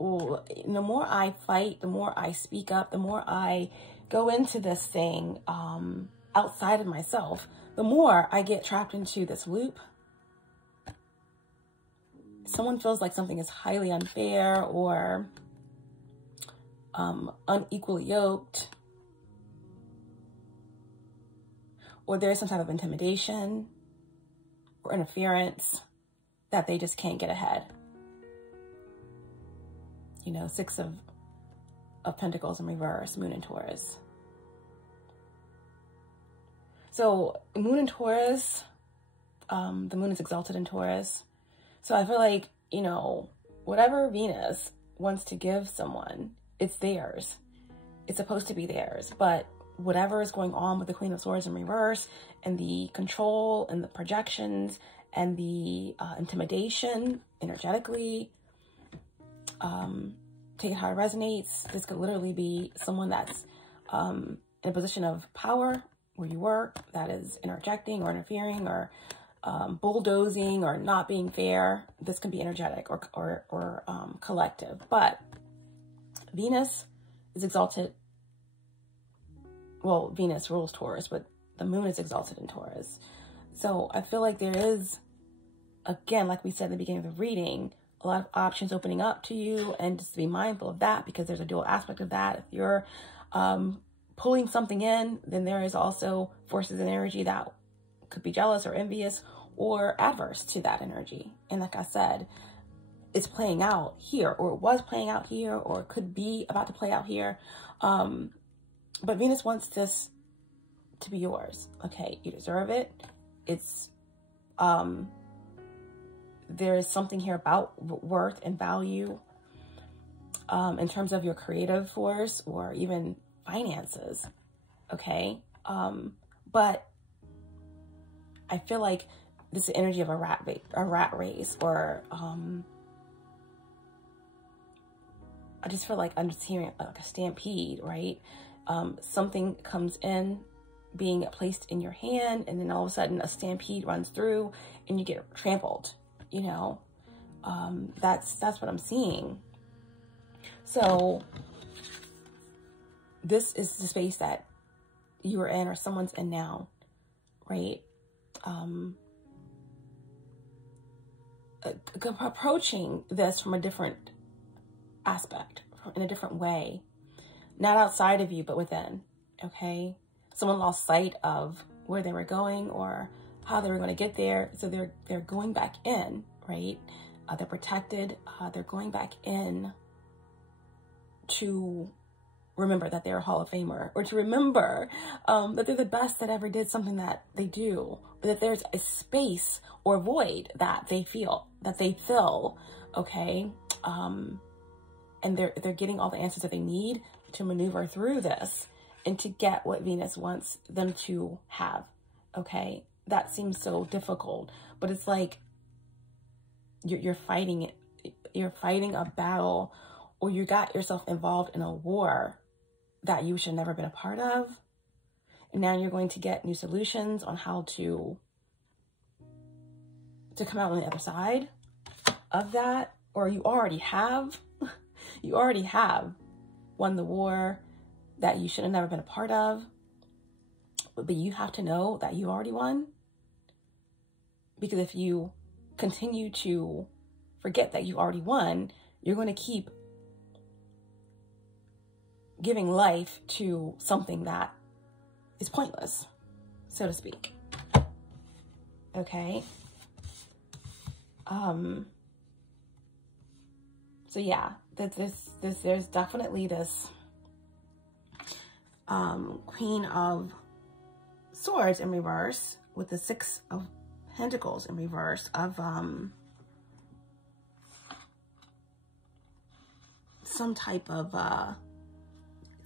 oh, the more I fight, the more I speak up, the more I go into this thing outside of myself, the more I get trapped into this loop. Someone feels like something is highly unfair or unequally yoked, or there's some type of intimidation or interference that they just can't get ahead. You know, Six of Pentacles in reverse, Moon in Taurus. So Moon in Taurus, the moon is exalted in Taurus. So I feel like, you know, whatever Venus wants to give someone, it's theirs. It's supposed to be theirs. But whatever is going on with the Queen of Swords in reverse, and the control and the projections and the intimidation energetically, take it how it resonates. This could literally be someone that's in a position of power where you work, that is interjecting or interfering or bulldozing or not being fair. This can be energetic or collective. But Venus is exalted. Well, Venus rules Taurus, but the moon is exalted in Taurus. So I feel like there is, again, like we said at the beginning of the reading, a lot of options opening up to you, and just to be mindful of that, because there's a dual aspect of that. If you're pulling something in, then there is also forces and energy that could be jealous or envious or adverse to that energy. And like I said, it's playing out here, or it was playing out here, or it could be about to play out here. But Venus wants this to be yours. Okay, you deserve it. It's there is something here about worth and value in terms of your creative force or even finances. Okay, But I feel like this is the energy of a rat race, or I just feel like I'm just hearing like a stampede, right? Something comes in, being placed in your hand, and then all of a sudden a stampede runs through and you get trampled, you know? That's what I'm seeing. So this is the space that you are in, or someone's in now, right? Approaching this from a different aspect, in a different way, not outside of you, but within, okay? Someone lost sight of where they were going or how they were going to get there. So they're going back in, right? They're protected. They're going back in to remember that they're a Hall of Famer, or to remember that they're the best that ever did something that they do, but that there's a space or void that they fill, okay? And they're getting all the answers that they need to maneuver through this and to get what Venus wants them to have, okay? That seems so difficult, but it's like you're fighting it. You're fighting a battle, or you got yourself involved in a war that you should have never been a part of. And now you're going to get new solutions on how to come out on the other side of that, or you already have. You already have won the war that you should have never been a part of, but you have to know that you already won. Because if you continue to forget that you already won, you're going to keep giving life to something that is pointless, so to speak. Okay? So yeah, there's definitely this Queen of Swords in reverse with the Six of Pentacles in reverse of some type of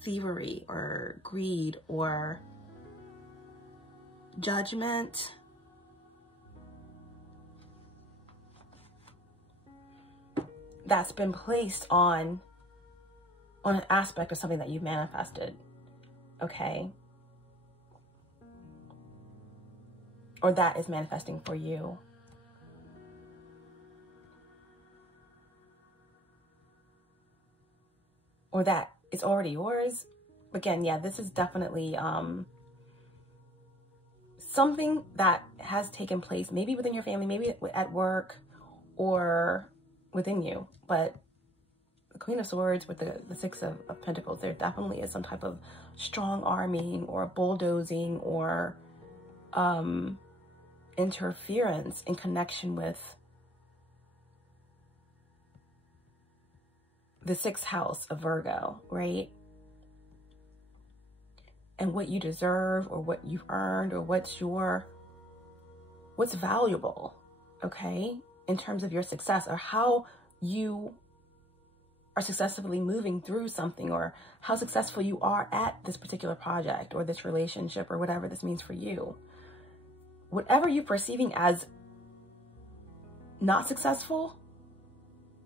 thievery or greed or judgment. That's been placed on an aspect of something that you've manifested, okay? Or that is manifesting for you. Or that is already yours. Again, yeah, this is definitely something that has taken place, maybe within your family, maybe at work, or within you. But the Queen of Swords with the Six of Pentacles, there definitely is some type of strong arming or bulldozing or interference in connection with the sixth house of Virgo, right? And what you deserve, or what you've earned, or what's valuable, okay? In terms of your success, or how you are successfully moving through something, or how successful you are at this particular project or this relationship, or whatever this means for you. Whatever you're perceiving as not successful,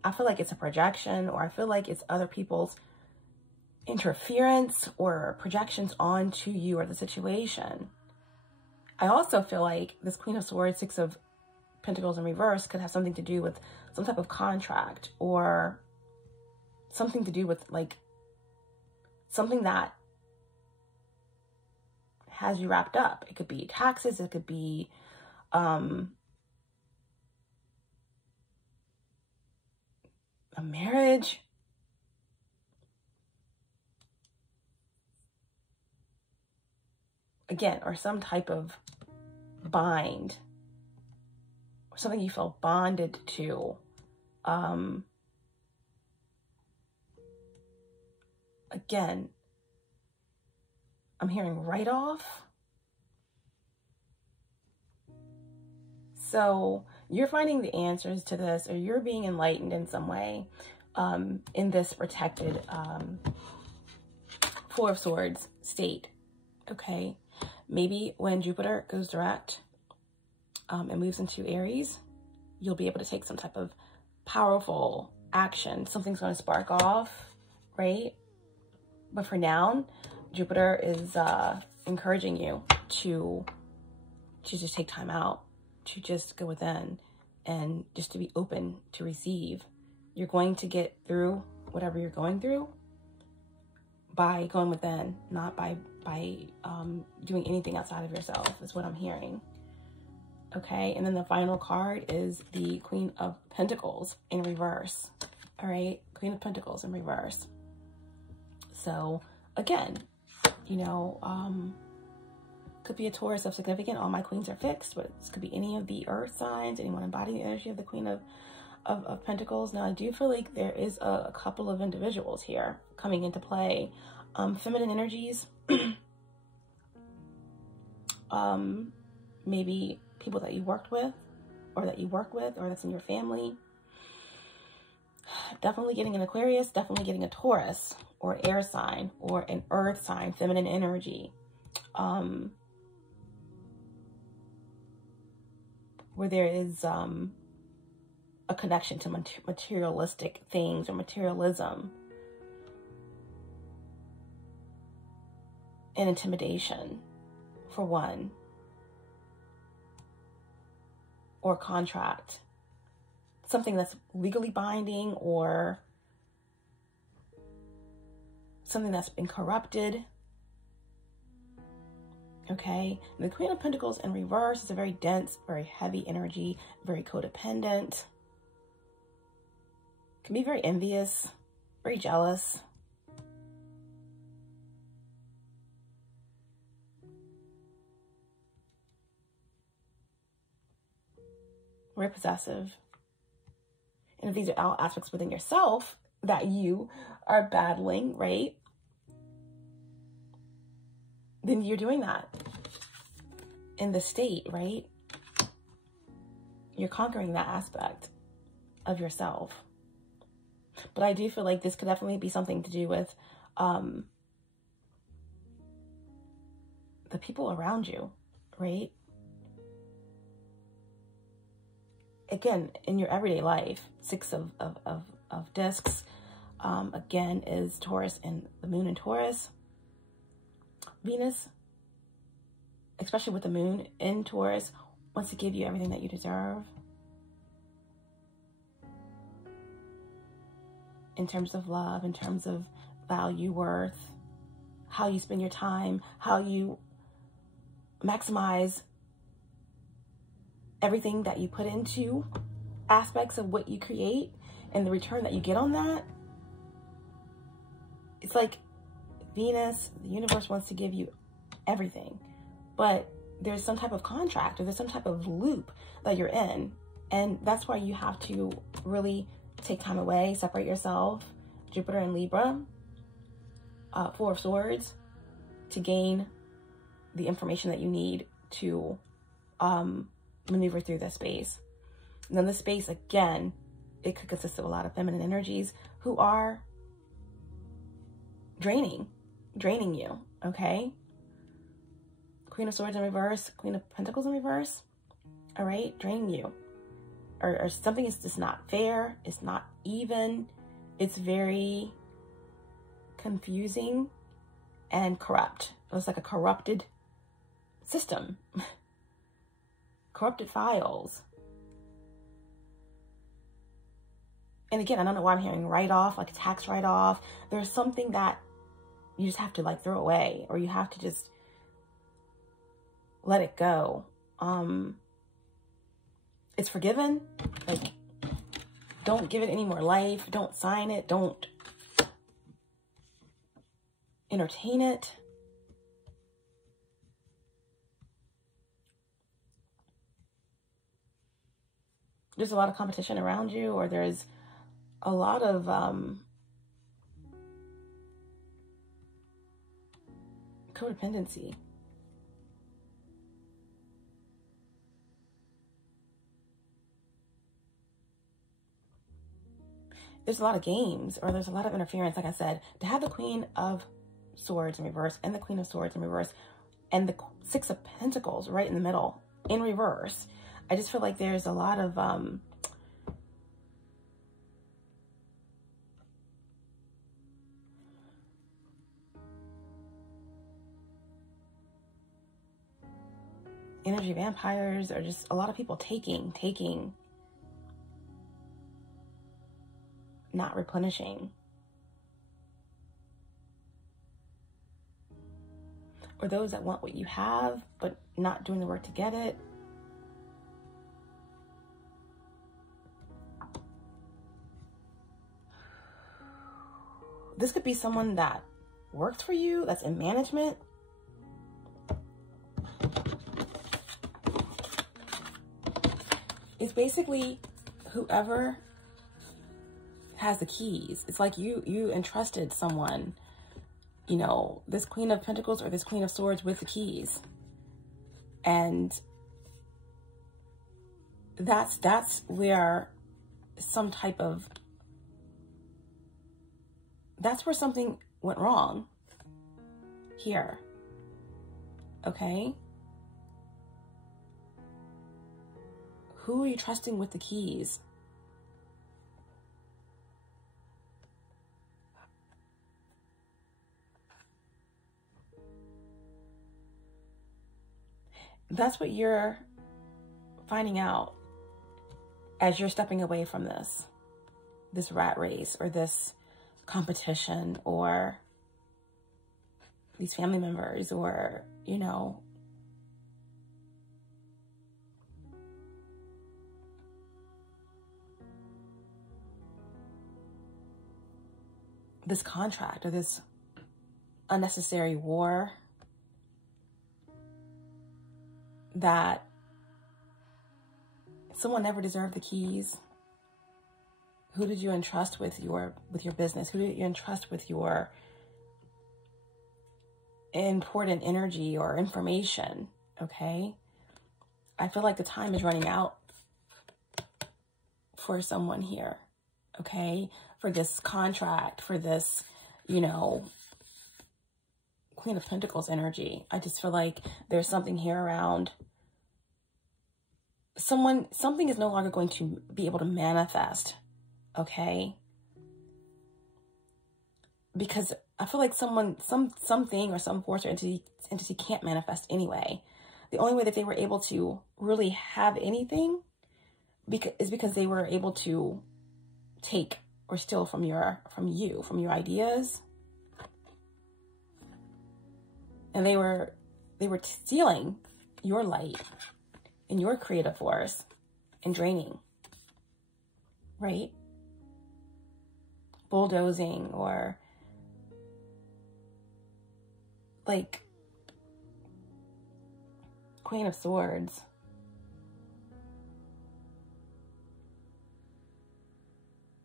I feel like it's a projection, or I feel like it's other people's interference or projections onto you or the situation. I also feel like this Queen of Swords, Six of Pentacles in reverse could have something to do with some type of contract, or something to do with like something that has you wrapped up. It could be taxes, it could be a marriage. Again, or some type of bind, or something you feel bonded to. Again, I'm hearing write-off. So you're finding the answers to this, or you're being enlightened in some way in this protected Four of Swords state, okay? Maybe when Jupiter goes direct and moves into Aries, you'll be able to take some type of powerful action. Something's going to spark off, right? But for now, Jupiter is encouraging you to just take time out, to just go within, and just to be open to receive. You're going to get through whatever you're going through by going within, not by doing anything outside of yourself, is what I'm hearing. Okay, and then the final card is the Queen of Pentacles in reverse. All right, Queen of Pentacles in reverse. So again, you know, could be a Taurus of significant. All my queens are fixed, but this could be any of the earth signs, anyone embodying the energy of the Queen of Pentacles. Now, I do feel like there is a couple of individuals here coming into play. Feminine energies, maybe people that you worked with, or that you work with, or that's in your family. Definitely getting an Aquarius, definitely getting a Taurus, or an air sign, or an earth sign, feminine energy. Where there is a connection to materialistic things or materialism and intimidation, for one, or contract, something that's legally binding or something that's been corrupted. Okay, and the Queen of Pentacles in reverse is a very dense, very heavy energy, very codependent. Can be very envious, very jealous. Very possessive. And if these are all aspects within yourself that you are battling, right? Then you're doing that in the state, right? You're conquering that aspect of yourself. But I do feel like this could definitely be something to do with the people around you, right? Again, in your everyday life, 6 of discs, again, is Taurus and the moon in Taurus. Venus, especially with the moon in Taurus, wants to give you everything that you deserve. In terms of love, in terms of value, worth, how you spend your time, how you maximize everything that you put into aspects of what you create and the return that you get on that. It's like Venus, the universe wants to give you everything, but there's some type of contract or there's some type of loop that you're in. And that's why you have to really take time away, separate yourself. Jupiter and Libra, 4 of Swords, to gain the information that you need to maneuver through this space. And then this space, again, it could consist of a lot of feminine energies who are draining you, okay? Queen of Swords in reverse, Queen of Pentacles in reverse, all right? Draining you. Or something is just not fair, it's not even, it's very confusing and corrupt. It's like a corrupted system. Corrupted files. And again, I don't know why I'm hearing write-off, like a tax write-off. There's something that you just have to like throw away, or you have to just let it go. It's forgiven. Like, don't give it any more life. Don't sign it. Don't entertain it. There's a lot of competition around you, or there's a lot of codependency. There's a lot of games, or there's a lot of interference. Like I said, to have the Queen of Swords in reverse and the Queen of Swords in reverse, and the Six of Pentacles right in the middle in reverse. I just feel like there's a lot of energy vampires, or just a lot of people taking, not replenishing. Or those that want what you have, but not doing the work to get it. This could be someone that works for you, that's in management. It's basically whoever has the keys. It's like you entrusted someone, you know, this Queen of Pentacles or this Queen of Swords with the keys. And that's where some type of, that's where something went wrong here. Okay? Who are you trusting with the keys? That's what you're finding out as you're stepping away from this rat race, or this competition, or these family members, or, you know, this contract, or this unnecessary war that someone never deserved the keys. Who did you entrust with your business? Who did you entrust with your important energy or information? Okay? I feel like the time is running out for someone here. Okay? For this contract, for this, you know, Queen of Pentacles energy. I just feel like there's something here around something is no longer going to be able to manifest. Okay? Because I feel like something or some force or entity can't manifest anyway. The only way that they were able to really have anything is because they were able to take or steal from your ideas. And they were stealing your light and your creative force and draining, right? Bulldozing, or like Queen of Swords.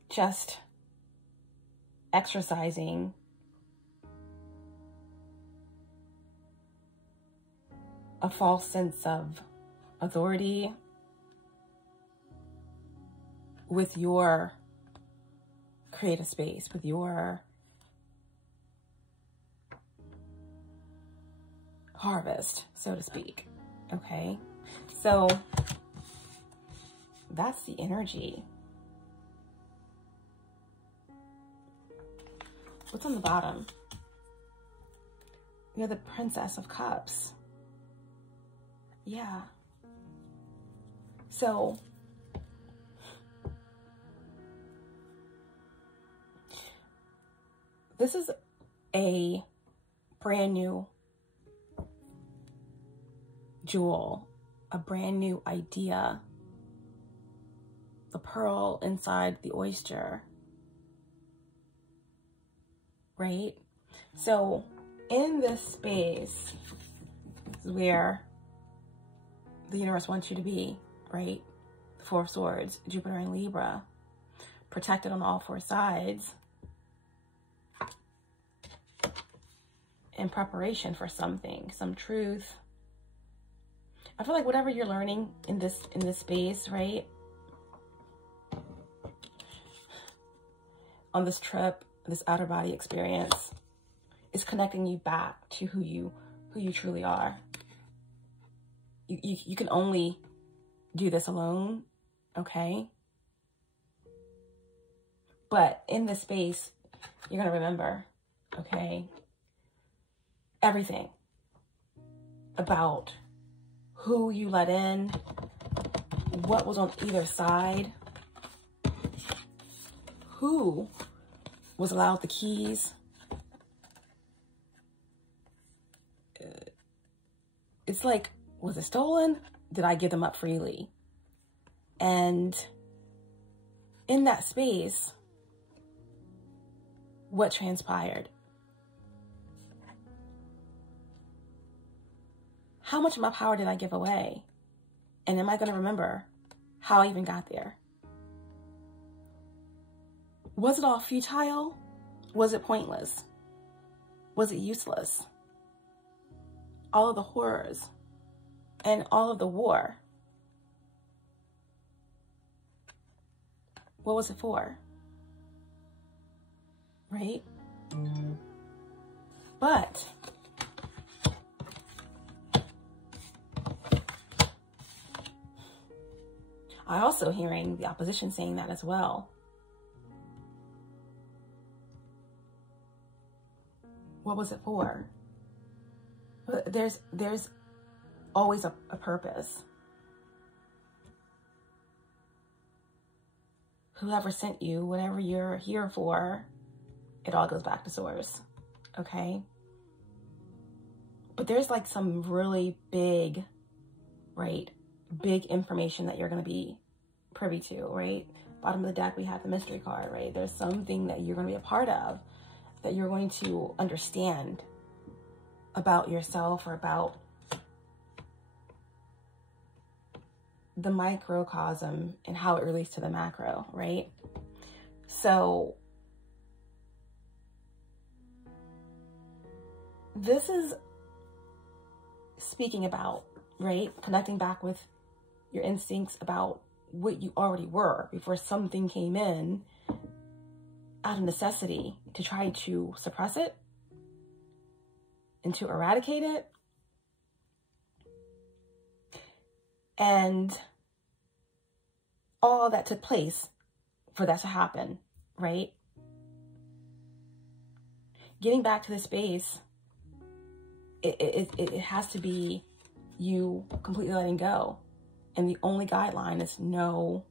Just exercising a false sense of authority with your creative space, with your harvest, so to speak. Okay? So that's the energy. What's on the bottom? We have the Princess of Cups. Yeah. So this is a brand new jewel, a brand new idea, the pearl inside the oyster, right? So in this space is where the universe wants you to be, right? The Four of Swords, Jupiter and Libra, protected on all four sides, in preparation for something, some truth. I feel like whatever you're learning in this space, right? On this trip, this outer body experience, is connecting you back to who who you truly are. You can only do this alone, okay? But in this space, you're going to remember, okay, everything about who you let in, what was on either side, who was allowed the keys. It's like, was it stolen? Did I give them up freely? And in that space, what transpired? How much of my power did I give away? And am I going to remember how I even got there? Was it all futile? Was it pointless? Was it useless? All of the horrors and all of the war. What was it for? Right? But I also hearing the opposition saying that as well. What was it for? But there's always a purpose. Whoever sent you, whatever you're here for, it all goes back to source, okay? But there's like some really big, right, big information that you're going to be privy to, right? Bottom of the deck, we have the mystery card, right? There's something that you're going to be a part of, that you're going to understand about yourself or about the microcosm and how it relates to the macro, right? So this is speaking about, right, connecting back with your instincts about what you already were before something came in out of necessity to try to suppress it and to eradicate it. And all that took place for that to happen, right? Getting back to the space, it has to be you completely letting go. And the only guideline is no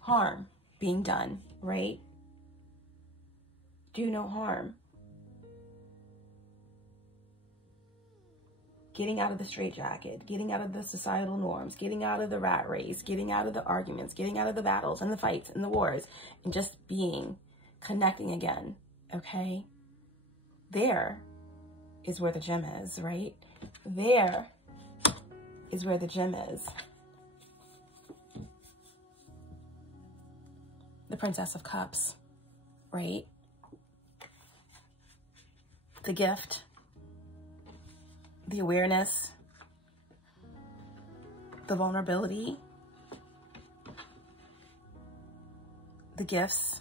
harm being done, right? Do no harm. Getting out of the straitjacket, getting out of the societal norms, getting out of the rat race, getting out of the arguments, getting out of the battles and the fights and the wars, and just being, connecting again, okay? There is where the gem is, right? There is where the gem is. The Princess of Cups, right? The gift, the awareness, the vulnerability, the gifts,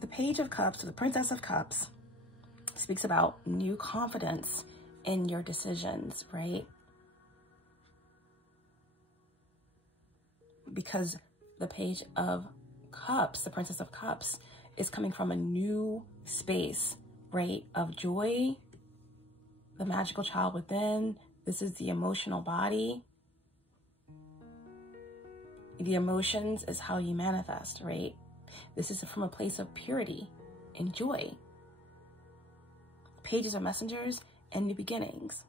the Page of Cups, or the Princess of Cups, speaks about new confidence in your decisions, right? Because the Page of Cups, the Princess of Cups, is coming from a new space, right? Of joy, the magical child within. This is the emotional body. The emotions is how you manifest, right? This is from a place of purity and joy. Pages are messengers and new beginnings.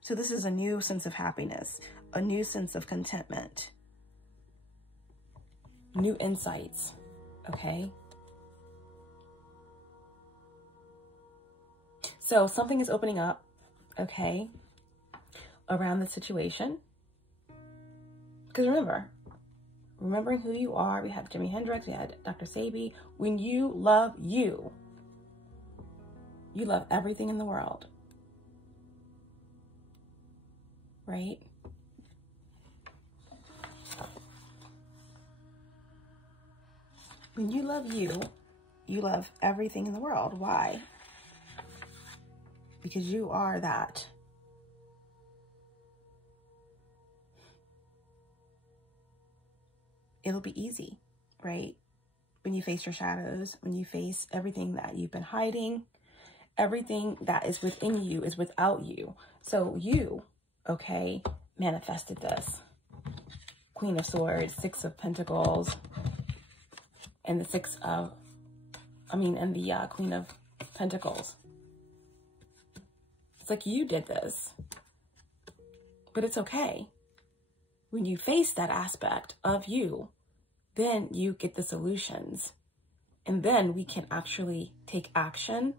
So this is a new sense of happiness, a new sense of contentment, new insights, okay? So something is opening up, okay, around the situation. Because remembering who you are, we have Jimi Hendrix, we had Dr. Sabi. When you love you, you love everything in the world. right? When you love you, you love everything in the world. Why? Because you are that. It'll be easy, right? When you face your shadows, when you face everything that you've been hiding, everything that is within you is without you. So you, okay, manifested this. Queen of Swords, Six of Pentacles, and the Queen of Pentacles. It's like you did this, but it's okay. When you face that aspect of you, then you get the solutions. And then we can actually take action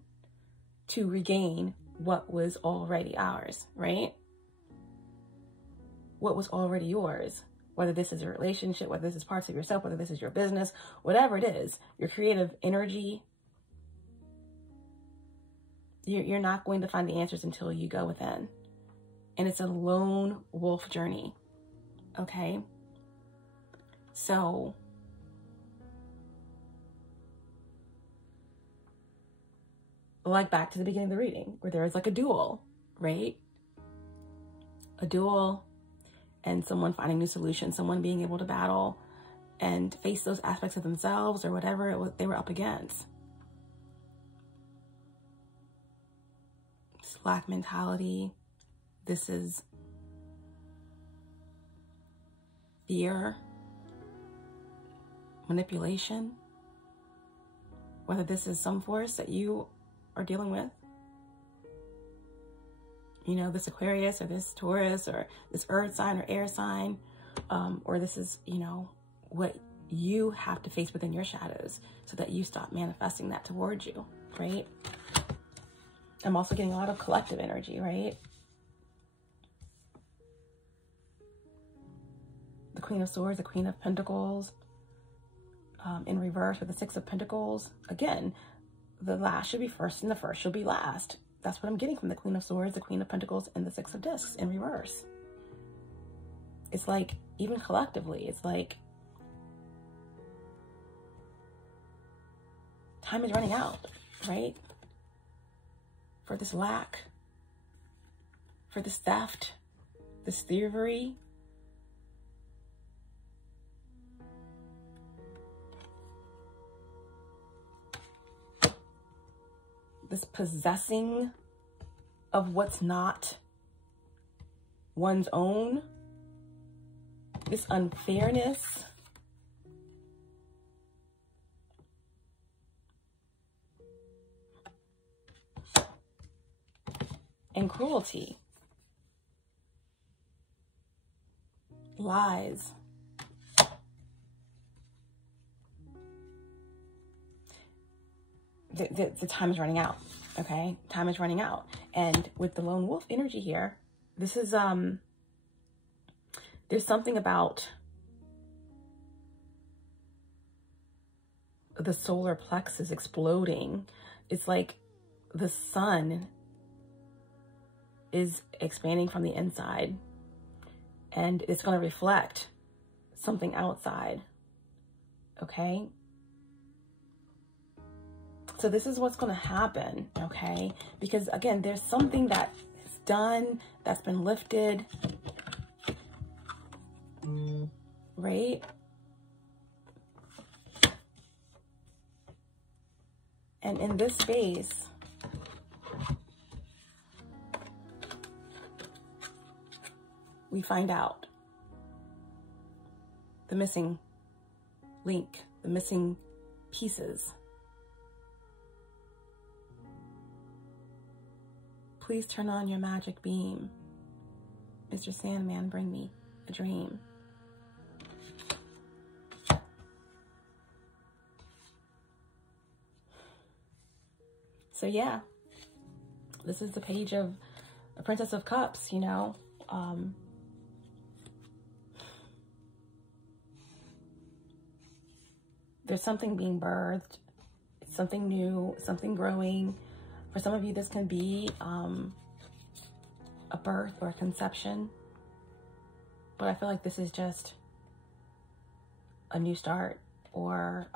to regain what was already ours, right? What was already yours. Whether this is a relationship, whether this is parts of yourself, whether this is your business, whatever it is, your creative energy, you're not going to find the answers until you go within. And it's a lone wolf journey, okay? So like back to the beginning of the reading, where there is like a duel, right? A duel and someone finding new solutions, someone being able to battle and face those aspects of themselves or whatever it was they were up against. It's lack mentality. This is fear, manipulation. Whether this is some force that you are dealing with, you know, this Aquarius or this Taurus or this earth sign or air sign, or this is, you know, what you have to face within your shadows so that you stop manifesting that towards you, right? I'm also getting a lot of collective energy, right? The Queen of Swords, the Queen of Pentacles, in reverse with the Six of Pentacles. Again, the last should be first and the first should be last. That's what I'm getting from the Queen of Swords, the Queen of Pentacles, and the Six of Discs in reverse. It's like, even collectively, it's like time is running out, right? For this lack, for this theft, this thievery. This possessing of what's not one's own, this unfairness, and cruelty, lies. The time is running out, okay? Time is running out. And with the lone wolf energy here, this is, there's something about the solar plexus exploding. It's like the sun is expanding from the inside and it's going to reflect something outside, okay? So this is what's going to happen, okay? Because again, there's something that's done, that's been lifted, right? And in this space, we find out the missing link, the missing pieces. Please turn on your magic beam. Mr. Sandman, bring me a dream. So yeah, this is the page of a Princess of Cups, you know. There's something being birthed, it's something new, something growing. For some of you, this can be a birth or a conception, but I feel like this is just a new start, or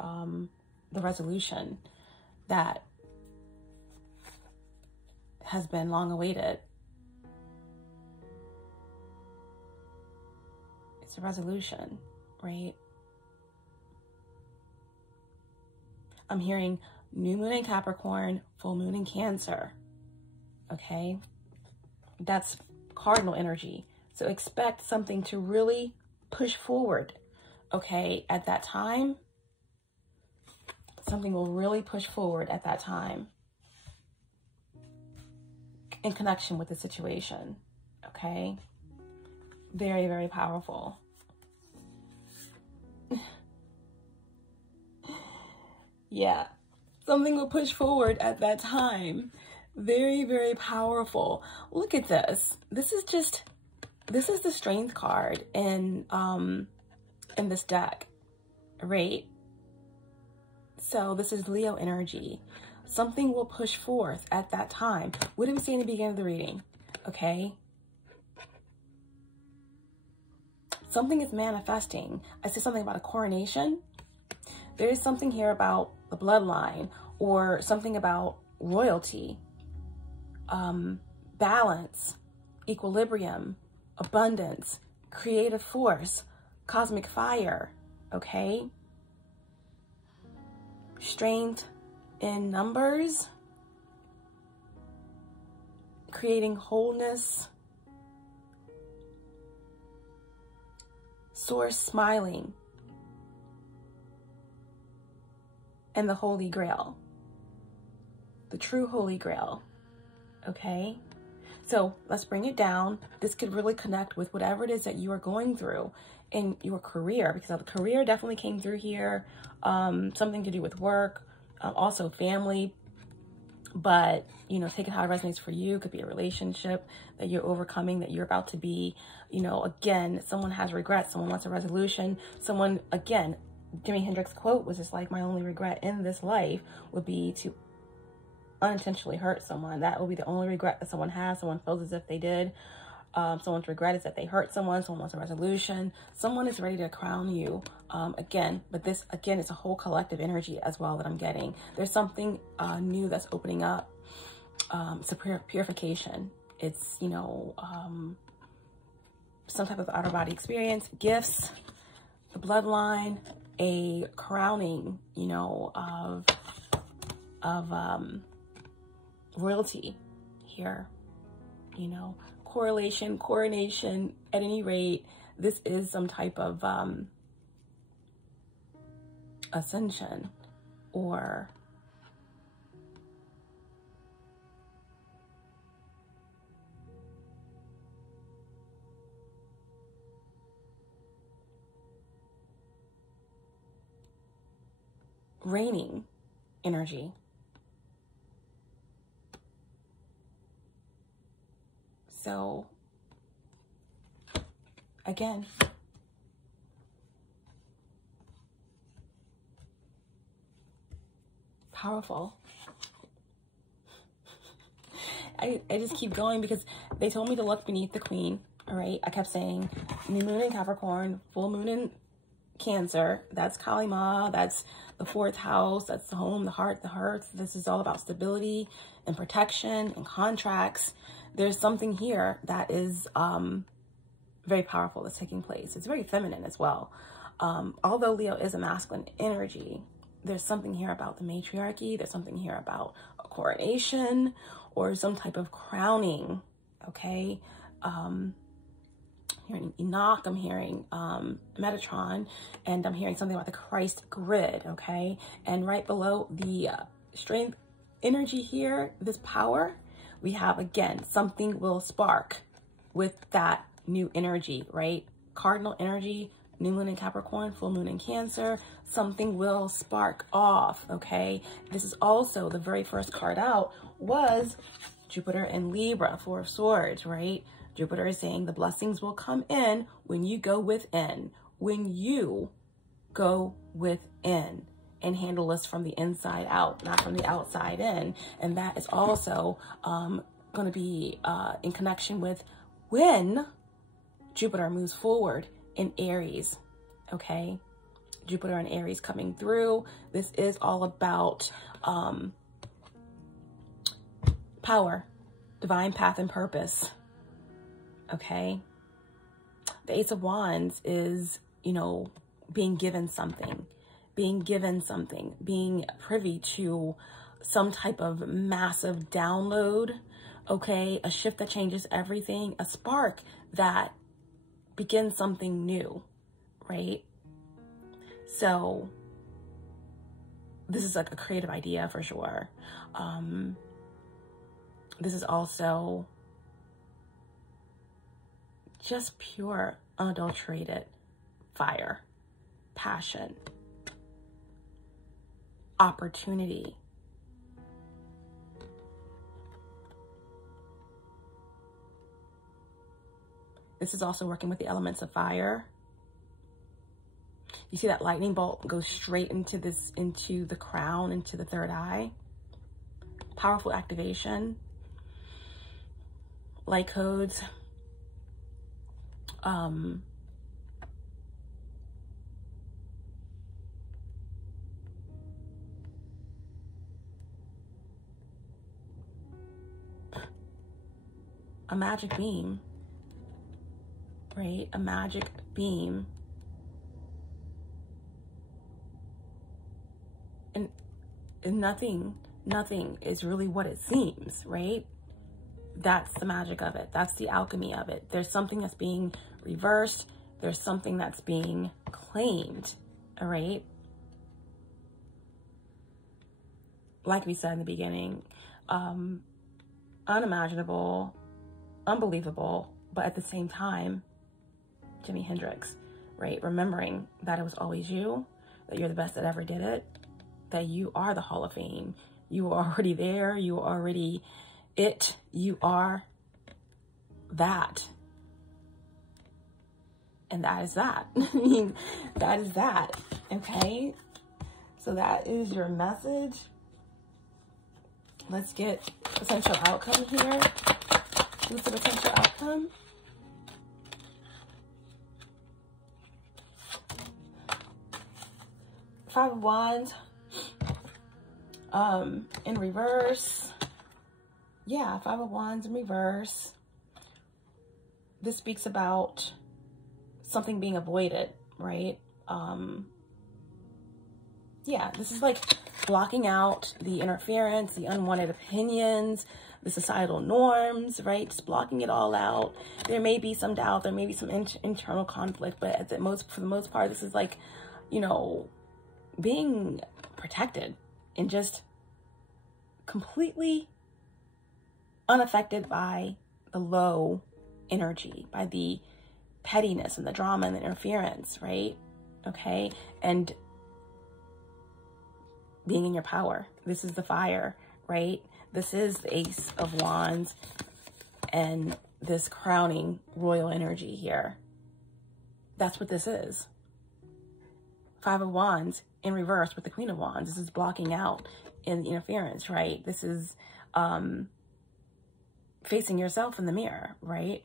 the resolution that has been long awaited. It's a resolution, right? I'm hearing new moon in Capricorn, full moon in Cancer, okay? That's cardinal energy. So expect something to really push forward, okay? At that time, something will really push forward at that time in connection with the situation, okay? Very, very powerful. Yeah, something will push forward at that time. Very, very powerful. Look at this. This is the strength card in this deck, right? So this is Leo energy. Something will push forth at that time. What did we say in the beginning of the reading? Okay. Something is manifesting. I said something about a coronation. There is something here about the bloodline, or something about royalty, balance, equilibrium, abundance, creative force, cosmic fire, okay? Strength in numbers, creating wholeness, source smiling, and the Holy Grail, the true Holy Grail, okay? So let's bring it down. This could really connect with whatever it is that you are going through in your career, because the career definitely came through here. Something to do with work, also family, but, you know, take it how it resonates for you. It could be a relationship that you're overcoming, that you're about to be, you know, again, someone has regrets, someone wants a resolution, someone, again, Jimi Hendrix quote was just like, my only regret in this life would be to unintentionally hurt someone. That will be the only regret that someone has. Someone feels as if they did. Someone's regret is that they hurt someone. Someone wants a resolution. Someone is ready to crown you again. But this, again, is a whole collective energy as well that I'm getting. There's something new that's opening up. It's a purification. It's, you know, some type of outer body experience, gifts, the bloodline, a crowning, you know, of royalty here, you know, correlation, coronation. At any rate, this is some type of ascension, or reigning energy. So again, powerful. I just keep going because they told me to look beneath the queen. All right. I kept saying new moon in Capricorn, full moon in Cancer. That's Kali Ma. That's the fourth house. That's the home, the heart, the hearth. This is all about stability and protection and contracts. There's something here that is very powerful that's taking place. It's very feminine as well. Although Leo is a masculine energy, there's something here about the matriarchy. There's something here about a coronation or some type of crowning, okay? I'm hearing Enoch, I'm hearing Metatron, and I'm hearing something about the Christ grid, okay? And right below the strength energy here, this power, we have, again, something will spark with that new energy, right? Cardinal energy, new moon in Capricorn, full moon in Cancer, something will spark off, okay? This is also, the very first card out was Jupiter in Libra, Four of Swords, right? Jupiter is saying the blessings will come in when you go within, when you go within and handle this from the inside out, not from the outside in. And that is also going to be in connection with when Jupiter moves forward in Aries, okay? Jupiter and Aries coming through. This is all about power, divine path and purpose, okay? The Ace of Wands is, you know, being given something, being privy to some type of massive download, okay? A shift that changes everything, a spark that begins something new, right? So this is like a creative idea for sure. This is also just pure, unadulterated fire, passion, opportunity. This is also working with the elements of fire. You see that lightning bolt goes straight into the crown, into the third eye. Powerful activation. Light codes. A magic beam, right? A magic beam. And nothing is really what it seems, right? That's the magic of it. That's the alchemy of it. There's something that's being reversed. There's something that's being claimed, all right? Like we said in the beginning, unimaginable, unbelievable, but at the same time, Jimi Hendrix, right? Remembering that it was always you, that you're the best that ever did it, that you are the Hall of Fame. You are already there. You are already it. You are that. And that is that. I mean, that is that. Okay? So that is your message. Let's get potential outcome here. What's the potential outcome? Five of Wands. In reverse. Yeah, Five of Wands in reverse. This speaks about something being avoided, right? Yeah, this is like blocking out the interference, the unwanted opinions, the societal norms, right? Just blocking it all out. There may be some doubt, there may be some internal conflict, but for the most part, this is like, you know, being protected and just completely unaffected by the low energy, by the pettiness and the drama and the interference, right? Okay, and being in your power. This is the fire, right? This is the Ace of Wands and this crowning royal energy here. That's what this is. Five of Wands in reverse with the Queen of Wands. This is blocking out in the interference, right? This is facing yourself in the mirror, right?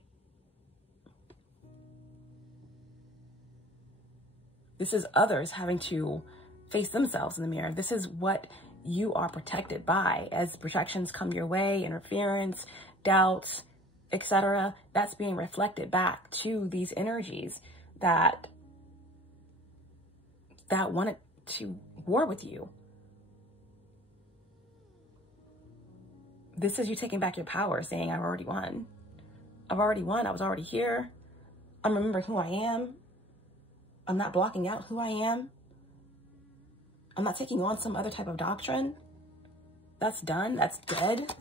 This is others having to face themselves in the mirror. This is what you are protected by. As projections come your way, interference, doubts, etc., that's being reflected back to these energies that wanted to war with you. This is you taking back your power, saying, I've already won. I've already won. I was already here. I'm remembering who I am. I'm not blocking out who I am. I'm not taking on some other type of doctrine. That's done. That's dead.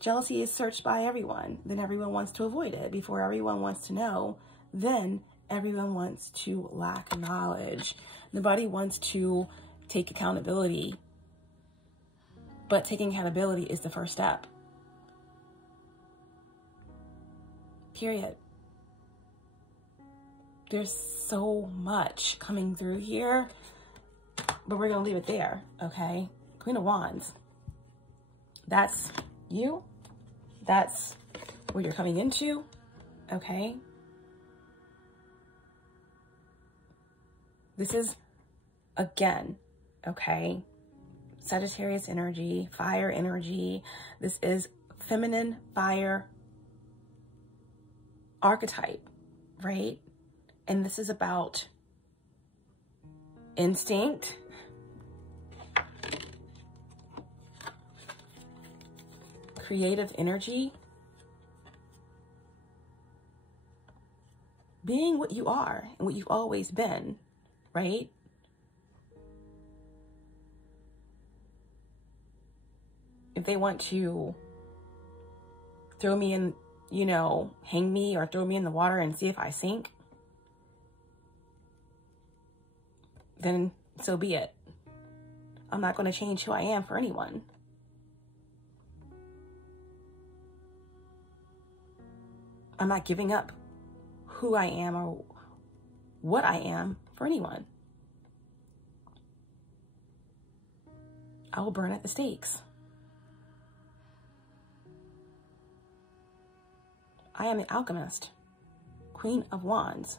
Jealousy is searched by everyone. Then everyone wants to avoid it. Before everyone wants to know, then everyone wants to lack knowledge. Nobody wants to take accountability. But taking accountability is the first step. Period. There's so much coming through here, but we're going to leave it there, okay? Queen of Wands. That's you. That's what you're coming into, okay? This is, again, okay, Sagittarius energy, fire energy. This is feminine fire archetype, right? And this is about instinct, creative energy, being what you are and what you've always been, right? If they want to throw me in, you know, hang me or throw me in the water and see if I sink, then so be it. I'm not going to change who I am for anyone. I'm not giving up who I am or what I am for anyone. I will burn at the stakes. I am an alchemist, Queen of Wands.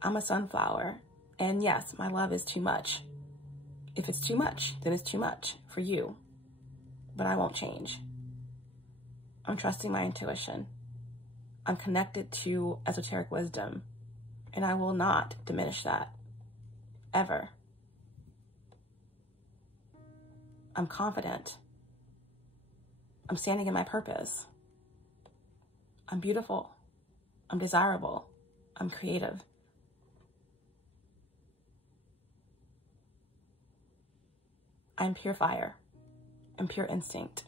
I'm a sunflower, and yes, my love is too much. If it's too much, then it's too much for you, but I won't change. I'm trusting my intuition. I'm connected to esoteric wisdom, and I will not diminish that, ever. I'm confident. I'm standing in my purpose. I'm beautiful. I'm desirable. I'm creative. I'm pure fire. I'm pure instinct.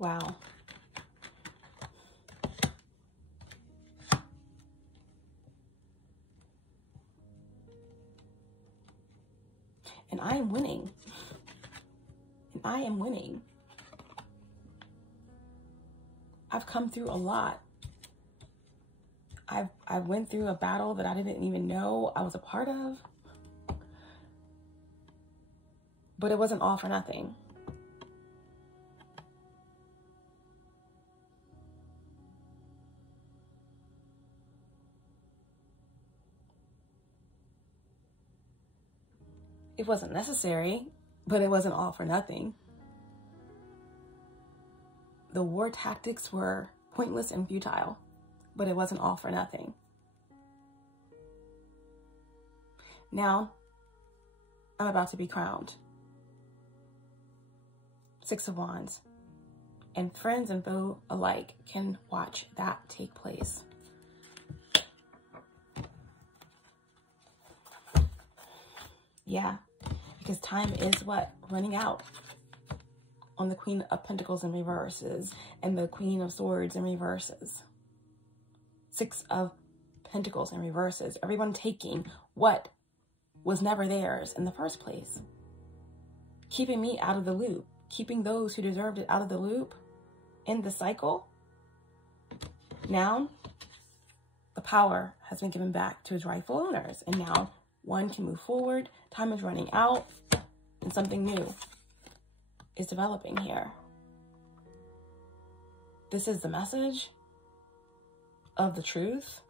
Wow. And I am winning. And I am winning. I've come through a lot. I went through a battle that I didn't even know I was a part of. But it wasn't all for nothing. It wasn't necessary, but it wasn't all for nothing. The war tactics were pointless and futile, but it wasn't all for nothing. Now, I'm about to be crowned. 6 of Wands. And friends and foe alike can watch that take place. Yeah, because time is what? Running out on the Queen of Pentacles in reverses and the Queen of Swords in reverses. 6 of Pentacles in reverses. Everyone taking what was never theirs in the first place. Keeping me out of the loop. Keeping those who deserved it out of the loop in the cycle. Now, the power has been given back to its rightful owners. And now one can move forward. Time is running out and something new is developing here. This is the message of the truth.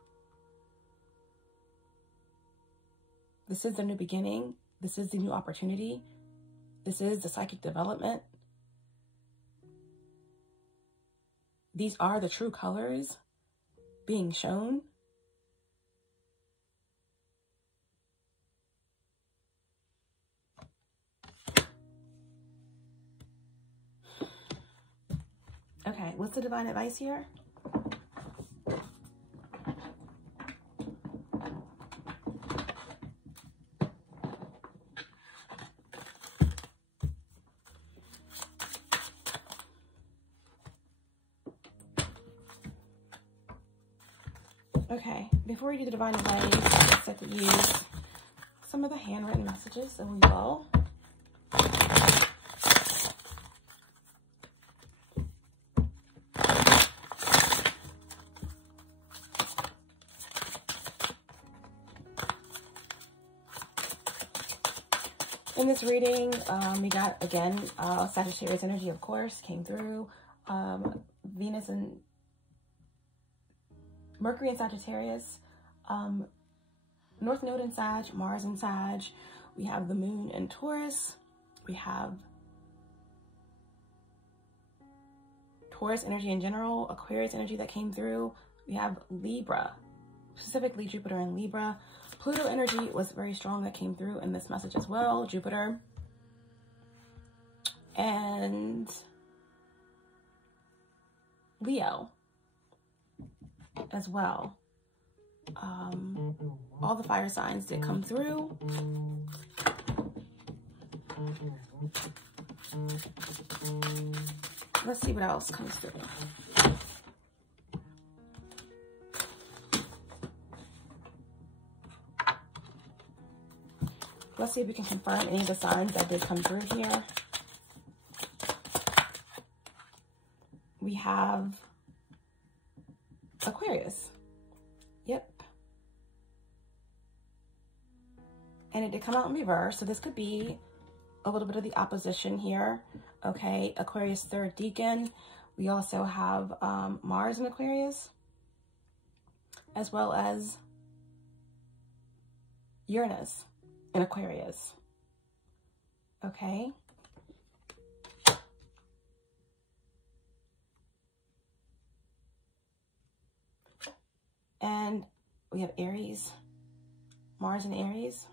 This is the new beginning. This is the new opportunity. This is the psychic development. These are the true colors being shown. Okay, what's the divine advice here? Okay, before we do the divine advice, let's set to use some of the handwritten messages, so we will. In this reading, we got, again, Sagittarius energy, of course, came through. Venus and Mercury in Sagittarius. North Node in Sag, Mars in Sag. We have the Moon in Taurus. We have Taurus energy in general, Aquarius energy that came through. We have Libra, specifically Jupiter in Libra. Pluto energy was very strong that came through in this message as well. Jupiter. And Leo as well. All the fire signs did come through. Let's see what else comes through. Let's see if we can confirm any of the signs that did come through here. We have Aquarius. Yep. And it did come out in reverse, so this could be a little bit of the opposition here. Okay, Aquarius third decan. We also have Mars in Aquarius, as well as Uranus in Aquarius. Okay. And we have Aries, Mars in Aries.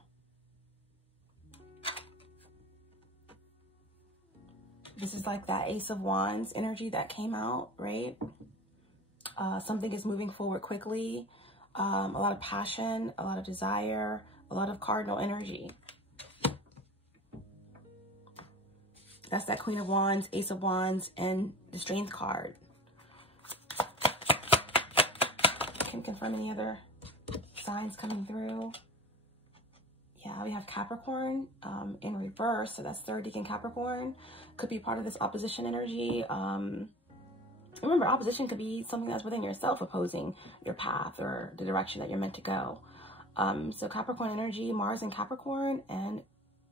This is like that Ace of Wands energy that came out, right? Something is moving forward quickly. A lot of passion, a lot of desire, a lot of cardinal energy. That's that Queen of Wands, Ace of Wands, and the Strength card. Can confirm any other signs coming through. Yeah, we have Capricorn in reverse, so that's third decan Capricorn. Could be part of this opposition energy. Remember, opposition could be something that's within yourself opposing your path or the direction that you're meant to go. So Capricorn energy, Mars in Capricorn, and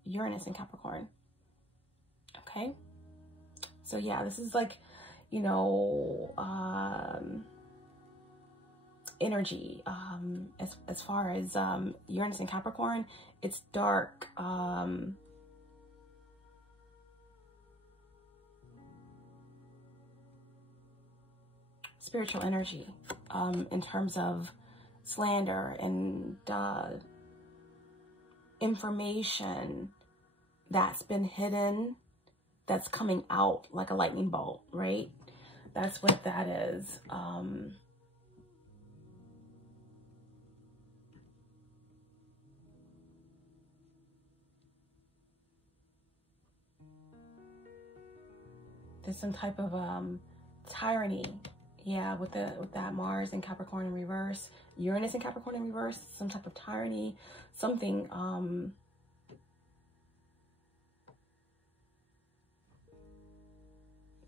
Uranus in Capricorn. Okay. So yeah, this is like, you know, energy. As far as Uranus in Capricorn, it's dark. Spiritual energy, in terms of slander and information that's been hidden, that's coming out like a lightning bolt, right? That's what that is. There's some type of tyranny. Yeah, with that Mars and Capricorn in reverse, Uranus and Capricorn in reverse, some type of tyranny, something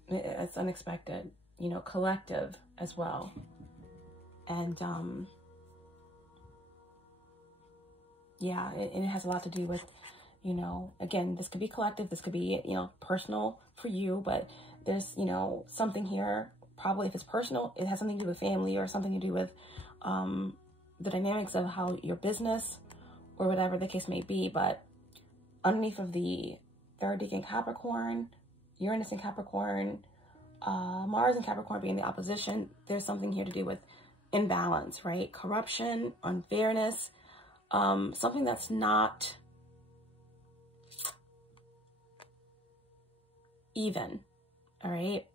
it's unexpected, you know, collective as well. And yeah, and it has a lot to do with, you know, again, this could be collective, this could be, you know, personal for you, but there's, you know, something here. Probably if it's personal, it has something to do with family or something to do with the dynamics of how your business or whatever the case may be. But underneath of the third decan Capricorn, Uranus in Capricorn, Mars in Capricorn being the opposition, there's something here to do with imbalance, right? Corruption, unfairness, something that's not even, all right?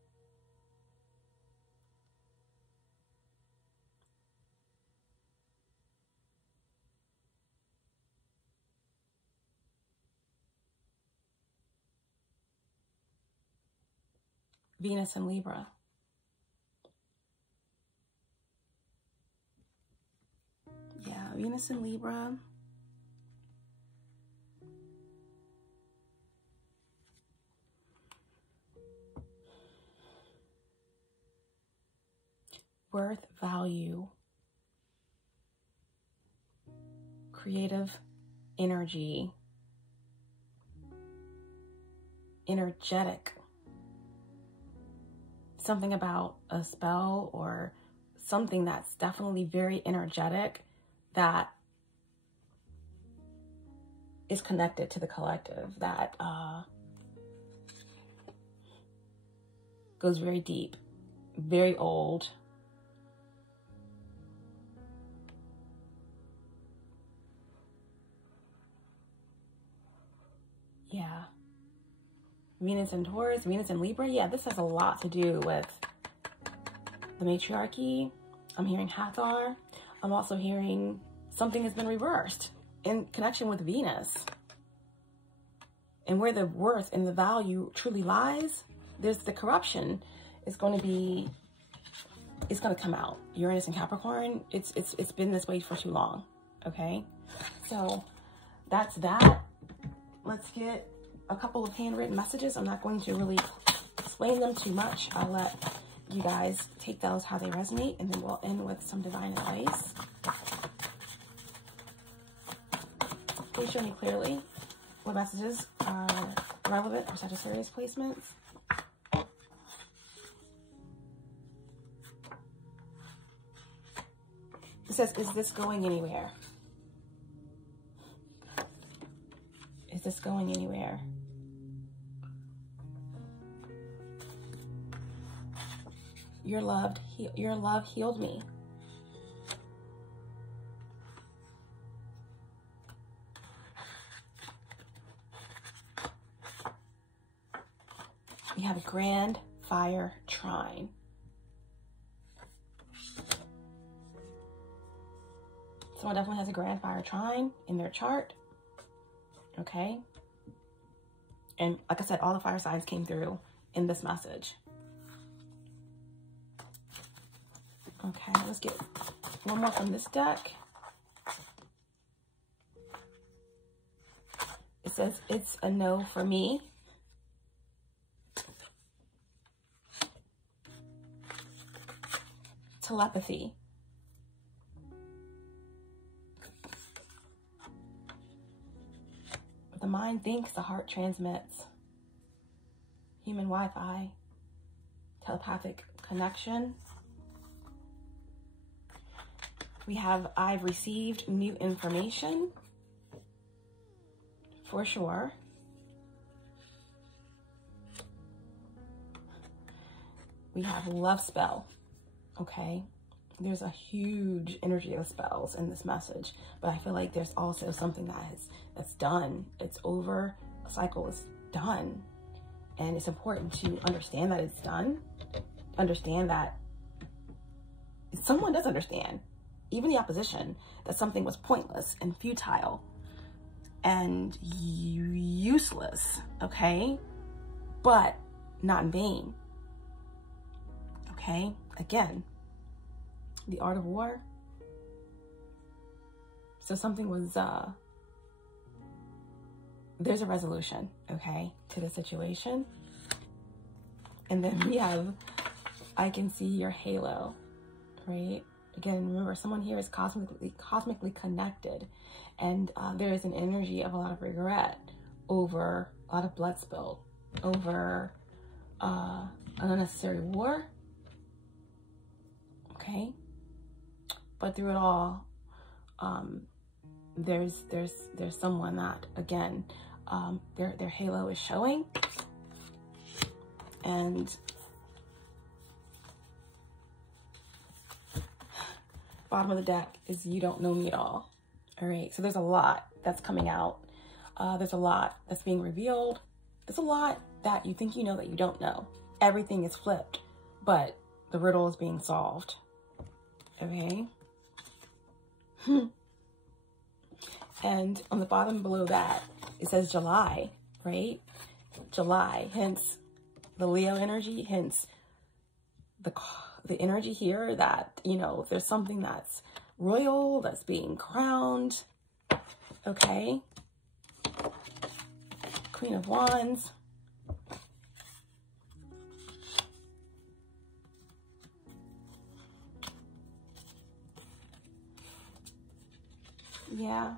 Venus in Libra. Yeah, Venus in Libra. Worth, value, creative energy, energetic. Something about a spell or something that's definitely very energetic that is connected to the collective, that goes very deep, very old. Yeah. Venus and Taurus, Venus and Libra. Yeah, this has a lot to do with the matriarchy. I'm hearing Hathor. I'm also hearing something has been reversed in connection with Venus. And where the worth and the value truly lies, there's the corruption is going to be, it's going to come out. Uranus and Capricorn, it's been this way for too long. Okay? So that's that. Let's get a couple of handwritten messages. I'm not going to really explain them too much. I'll let you guys take those how they resonate, and then we'll end with some divine advice. Please show me clearly what messages are relevant for Sagittarius placements. It says, is this going anywhere? Is this going anywhere? Your love healed me. We have a grand fire trine. Someone definitely has a grand fire trine in their chart. Okay. And like I said, all the fire signs came through in this message. Okay, let's get one more from this deck. It says, it's a no for me. Telepathy. The mind thinks, the heart transmits. Human Wi-Fi. Telepathic connection. We have, I've received new information. For sure. We have love spell. Okay. There's a huge energy of spells in this message, but I feel like there's also something that's done. It's over. A cycle is done. And it's important to understand that it's done. Understand that someone does understand, even the opposition, that something was pointless and futile and useless, okay? But not in vain, okay? Again, the art of war. So something was, there's a resolution, okay, to the situation. And then we have, I can see your halo, right? Again, remember, someone here is cosmically connected. And there is an energy of a lot of regret over a lot of blood spilled, over an unnecessary war, okay? But through it all, there's someone that, again, their halo is showing. And bottom of the deck is you don't know me at all. All right, so there's a lot that's coming out. There's a lot that's being revealed. There's a lot that you think you know that you don't know. Everything is flipped, but the riddle is being solved. Okay. And on the bottom below that, it says July, right? July, hence the Leo energy, hence the energy here that, you know, if there's something that's royal, that's being crowned, okay? Queen of Wands. Yeah.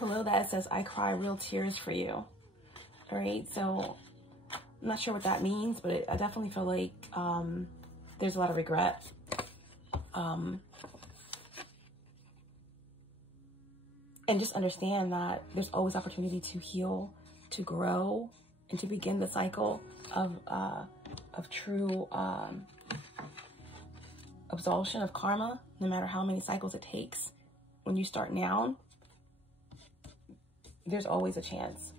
Below that, it says, I cry real tears for you. All right, so I'm not sure what that means, but I definitely feel like there's a lot of regret. And just understand that there's always opportunity to heal, to grow, and to begin the cycle of true absolution of karma, no matter how many cycles it takes. When you start now, there's always a chance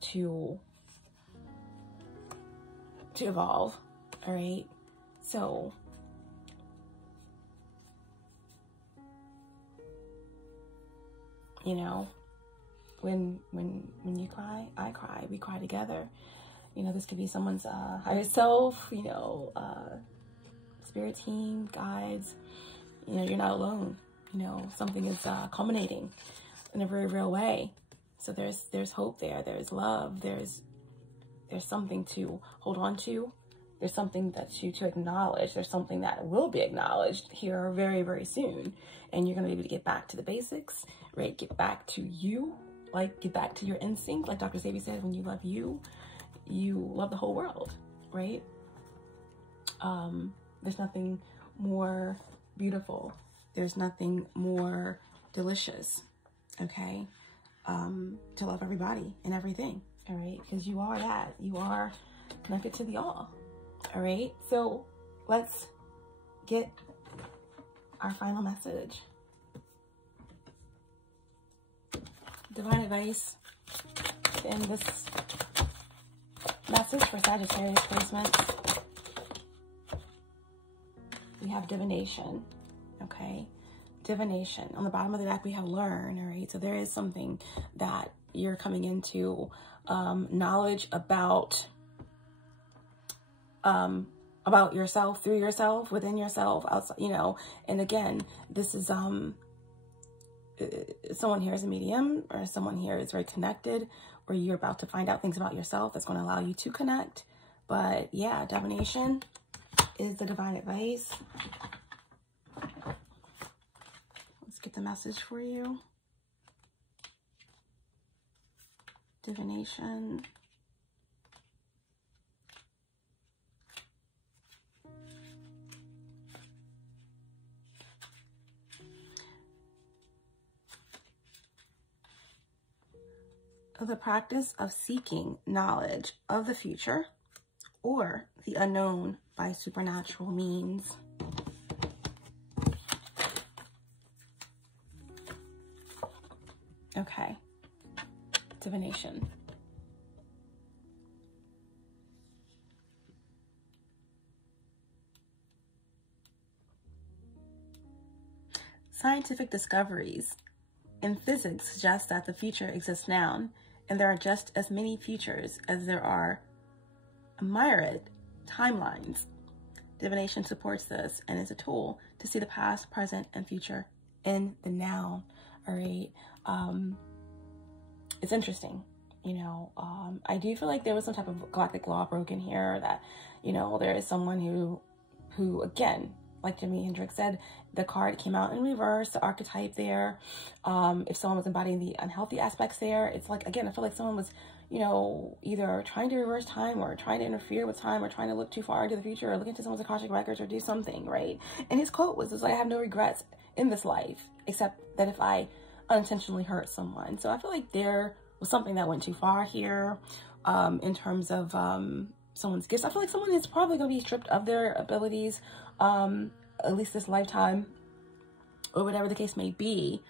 to evolve. All right, so you know, when you cry, I cry, we cry together. You know, this could be someone's higher self, you know, spirit team, guides. You know, you're not alone. You know, something is culminating in a very real way. So there's hope there. There's love. There's something to hold on to. There's something that to acknowledge. There's something that will be acknowledged here very, very soon. And you're going to be able to get back to the basics, right? Get back to you, like get back to your instinct. Like Dr. Sebi said, when you love you, you love the whole world, right? There's nothing more beautiful. There's nothing more delicious, okay? To love everybody and everything, all right? Because you are that. You are connected to the all, right? So let's get our final message. Divine advice in this message for Sagittarius placements. We have divination, okay? Divination. On the bottom of the deck, we have learn, all right? So there is something that you're coming into, knowledge about yourself, through yourself, within yourself, outside, you know. And again, this is someone here is a medium, or someone here is very connected, or you're about to find out things about yourself that's going to allow you to connect. But yeah, divination is the divine advice. Let's get the message for you. Divination. The practice of seeking knowledge of the future or the unknown by supernatural means. Okay. Divination. Scientific discoveries in physics suggest that the future exists now, and there are just as many futures as there are myriad timelines. Divination supports this and is a tool to see the past, present, and future in the now. All right. It's interesting. You know, I do feel like there was some type of galactic law broken here, that, you know, there is someone who again, like Jimi Hendrix said, the card came out in reverse, the archetype there. If someone was embodying the unhealthy aspects there, it's like, again, I feel like someone was, you know, either trying to reverse time or trying to interfere with time or trying to look too far into the future or look into someone's Akashic records or do something, right? And his quote was like, I have no regrets in this life, except that if I unintentionally hurt someone. So I feel like there was something that went too far here in terms of someone's gifts. I feel like someone is probably going to be stripped of their abilities, at least this lifetime, or whatever the case may be.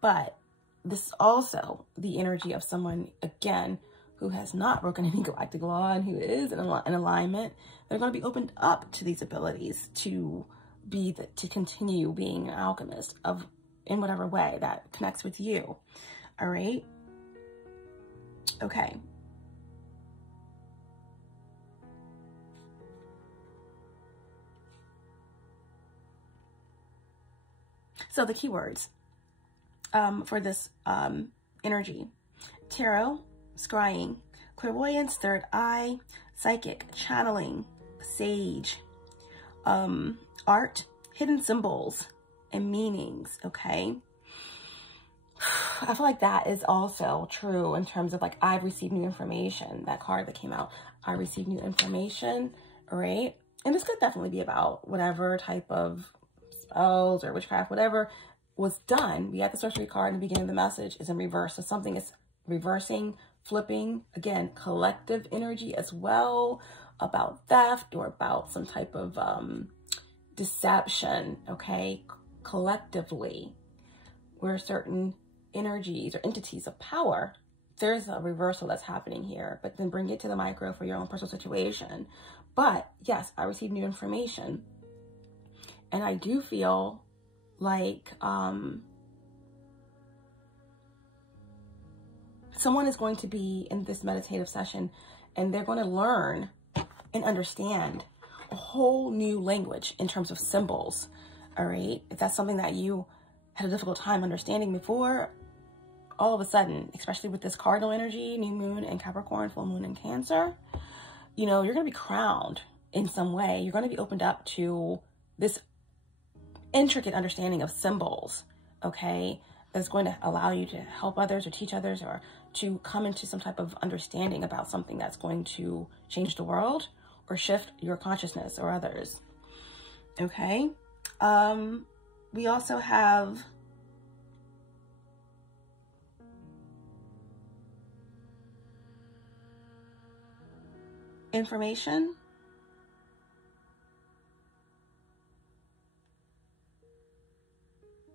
But this is also the energy of someone, again, who has not broken any galactic law and who is in alignment. They're going to be opened up to these abilities to continue being an alchemist in whatever way that connects with you. All right. Okay. So the keywords for this energy: tarot, scrying, clairvoyance, third eye, psychic, channeling, sage, art, hidden symbols and meanings. Okay. I feel like that is also true in terms of like, I've received new information. That card that came out, I received new information, right? And this could definitely be about whatever type of spells or witchcraft, whatever was done. We had the sorcery card in the beginning of the message is in reverse. So something is reversing, flipping, again, collective energy as well, about theft or about some type of deception, okay? Collectively, where certain energies or entities of power, there's a reversal that's happening here, but then bring it to the micro for your own personal situation. But yes, I received new information, and I do feel like someone is going to be in this meditative session and they're going to learn and understand a whole new language in terms of symbols. All right, if that's something that you had a difficult time understanding before, all of a sudden, especially with this cardinal energy, new moon in Capricorn, full moon in Cancer, you know, you're going to be crowned in some way. You're going to be opened up to this intricate understanding of symbols, okay? That's going to allow you to help others or teach others or to come into some type of understanding about something that's going to change the world or shift your consciousness or others, okay? We also have information,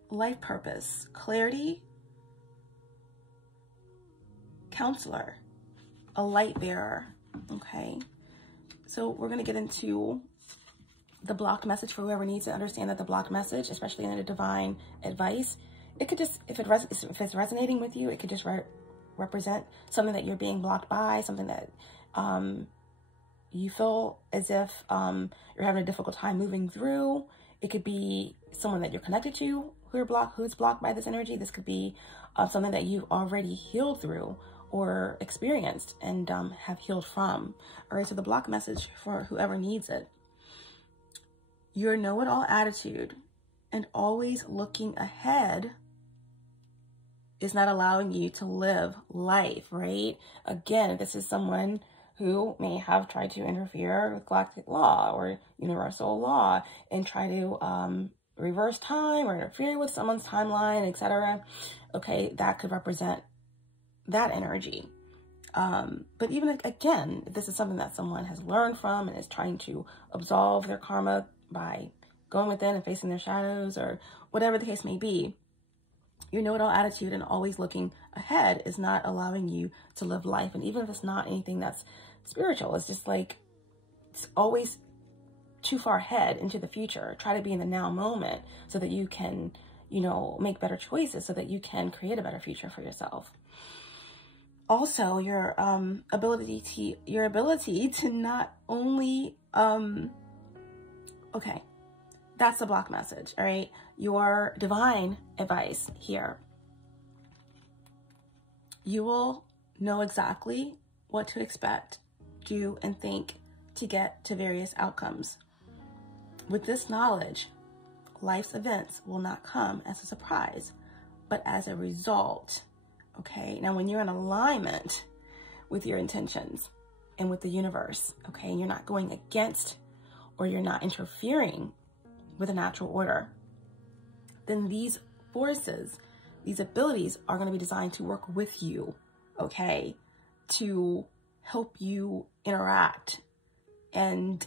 life purpose, clarity, counselor, a light bearer, okay? So we're going to get into the blocked message for whoever needs to understand that the blocked message, especially in the divine advice, it could just, if it's resonating with you, it could just represent something that you're being blocked by, something that you feel as if you're having a difficult time moving through. It could be someone that you're connected to who's blocked by this energy. This could be something that you've already healed through or experienced and have healed from. All right, so the block message for whoever needs it. Your know-it-all attitude and always looking ahead is not allowing you to live life, right? Again, this is someone who may have tried to interfere with galactic law or universal law and try to reverse time or interfere with someone's timeline, etc. Okay, that could represent that energy. But even again, this is something that someone has learned from and is trying to absolve their karma by going within and facing their shadows or whatever the case may be. Your know-it-all attitude and always looking ahead is not allowing you to live life. And even if it's not anything that's spiritual, it's just like, it's always too far ahead into the future. Try to be in the now moment so that you can, you know, make better choices so that you can create a better future for yourself. Also, your ability to not only, okay, that's the block message, all right? Your divine advice here. You will know exactly what to expect, do, and think to get to various outcomes. With this knowledge, life's events will not come as a surprise, but as a result, okay? Now, when you're in alignment with your intentions and with the universe, okay, and you're not going against or you're not interfering with a natural order, then these forces, these abilities are going to be designed to work with you, okay, to help you interact and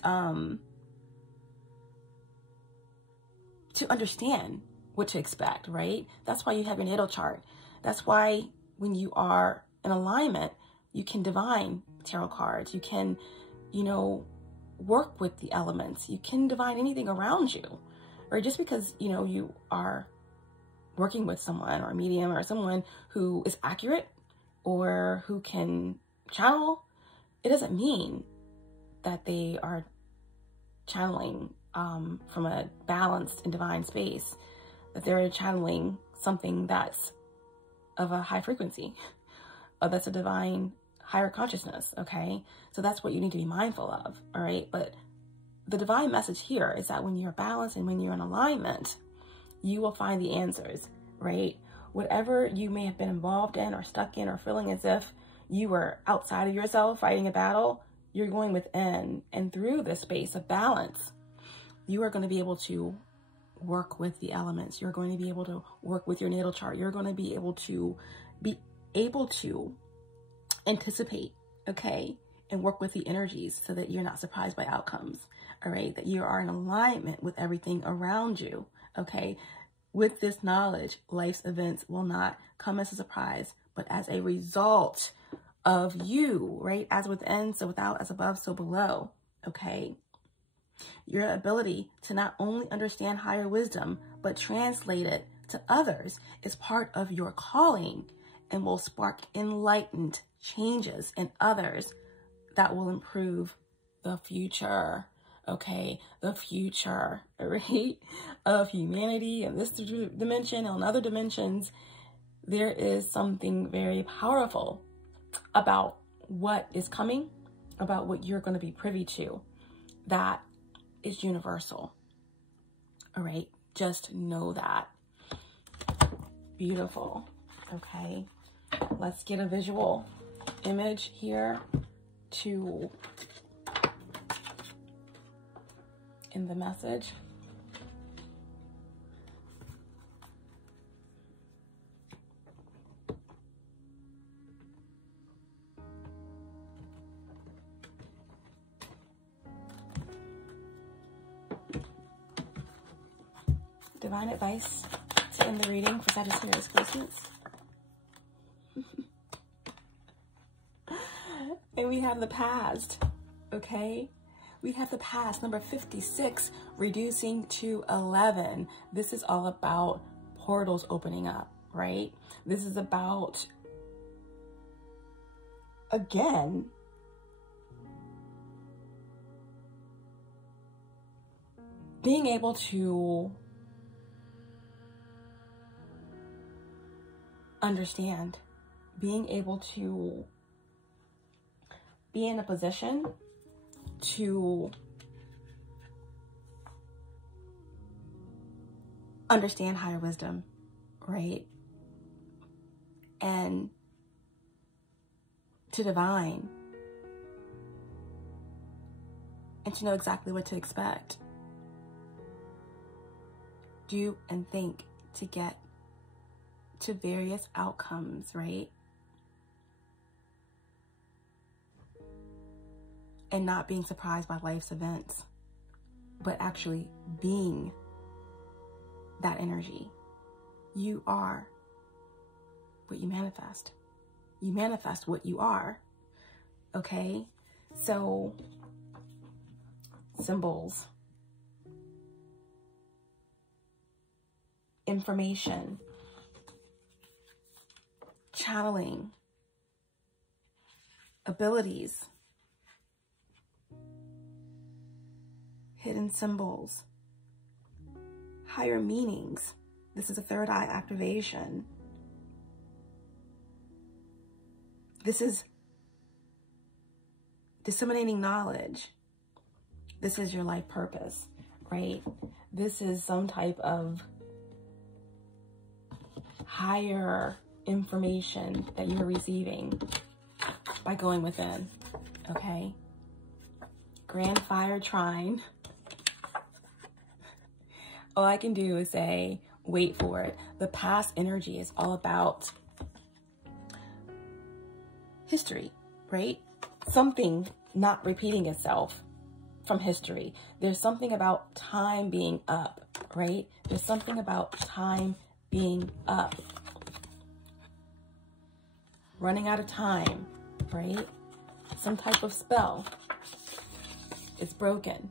to understand what to expect, right? That's why you have your natal chart. That's why when you are in alignment, you can divine tarot cards. You can, you know, work with the elements. You can divine anything around you. Or just because, you know, you are working with someone or a medium or someone who is accurate or who can channel, it doesn't mean that they are channeling from a balanced and divine space, that they're channeling something that's of a high frequency, that's a divine higher consciousness, okay? So that's what you need to be mindful of, all right? But the divine message here is that when you're balanced and when you're in alignment, you will find the answers, right? whatever you may have been involved in or stuck in or feeling as if you were outside of yourself fighting a battle, you're going within. And through this space of balance, you are going to be able to work with the elements. You're going to be able to work with your natal chart. You're going to be able to anticipate, okay, and work with the energies so that you're not surprised by outcomes, all right? That you are in alignment with everything around you, okay? With this knowledge, life's events will not come as a surprise, but as a result of you, right? As within, so without, as above, so below, okay? Your ability to not only understand higher wisdom, but translate it to others is part of your calling and will spark enlightened changes in others that will improve the future, okay? The future, right? Of humanity in this dimension and other dimensions. There is something very powerful about what is coming, about what you're going to be privy to, that is universal. All right, just know that. Beautiful. Okay, let's get a visual image here to in the message. Divine advice to end the reading for Sagittarius placements. And we have the past, okay? We have the past, number 56, reducing to 11. This is all about portals opening up, right? This is about, again, being able to understand, being able to be in a position to understand higher wisdom, right? And to divine and to know exactly what to expect. Do and think to get to various outcomes, right? And not being surprised by life's events, but actually being that energy. You are what you manifest. You manifest what you are, okay? So, symbols, information, channeling, abilities, hidden symbols, higher meanings. This is a third eye activation. This is disseminating knowledge. This is your life purpose, right? This is some type of higher information that you're receiving by going within, okay? Grand Fire Trine. All I can do is say, wait for it. The past energy is all about history, right? Something not repeating itself from history. There's something about time being up, right? There's something about time being up. Running out of time, right? Some type of spell. It's broken.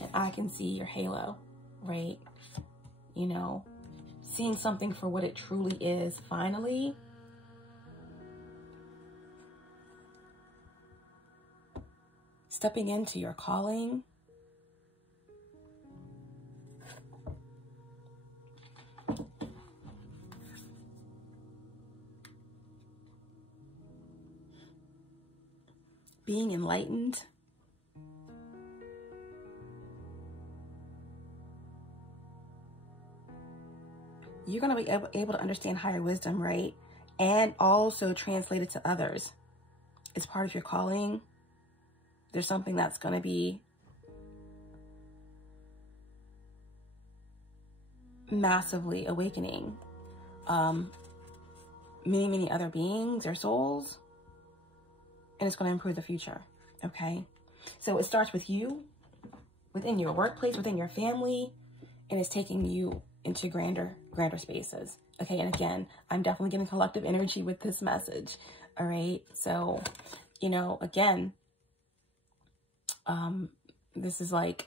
And I can see your halo, right? You know, seeing something for what it truly is, finally. Stepping into your calling. Being enlightened. you're going to be able to understand higher wisdom, right? And also translate it to others. It's part of your calling. There's something that's going to be massively awakening many other beings or souls, and it's going to improve the future. Okay, so it starts with you, within your workplace, within your family, and it's taking you into grander spaces. Okay, and again, I'm definitely getting collective energy with this message. All right, so you know, again, this is like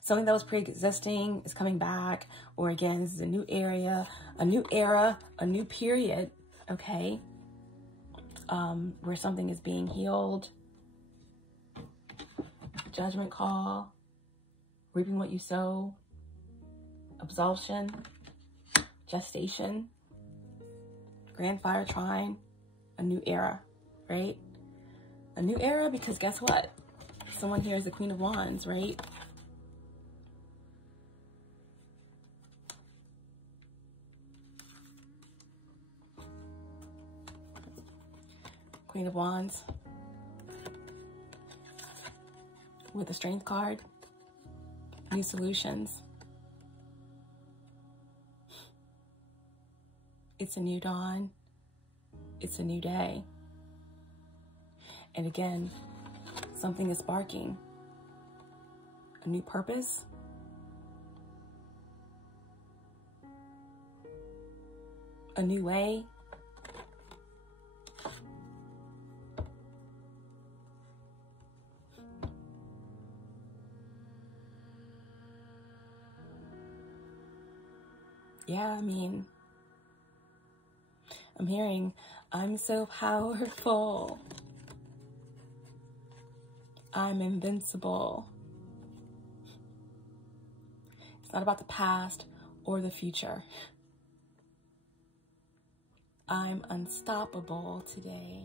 something that was pre-existing is coming back, or again, this is a new area, a new era, a new period, okay? Where something is being healed. Judgment call, reaping what you sow, absolution, gestation, grand fire trine, a new era, right? A new era, because guess what? Someone here is the Queen of Wands, right? Queen of Wands with the Strength card, new solutions. It's a new dawn. It's a new day. And again, something is sparking. A new purpose. A new way. Yeah, I mean, I'm hearing, I'm so powerful. I'm invincible. It's not about the past or the future. I'm unstoppable today.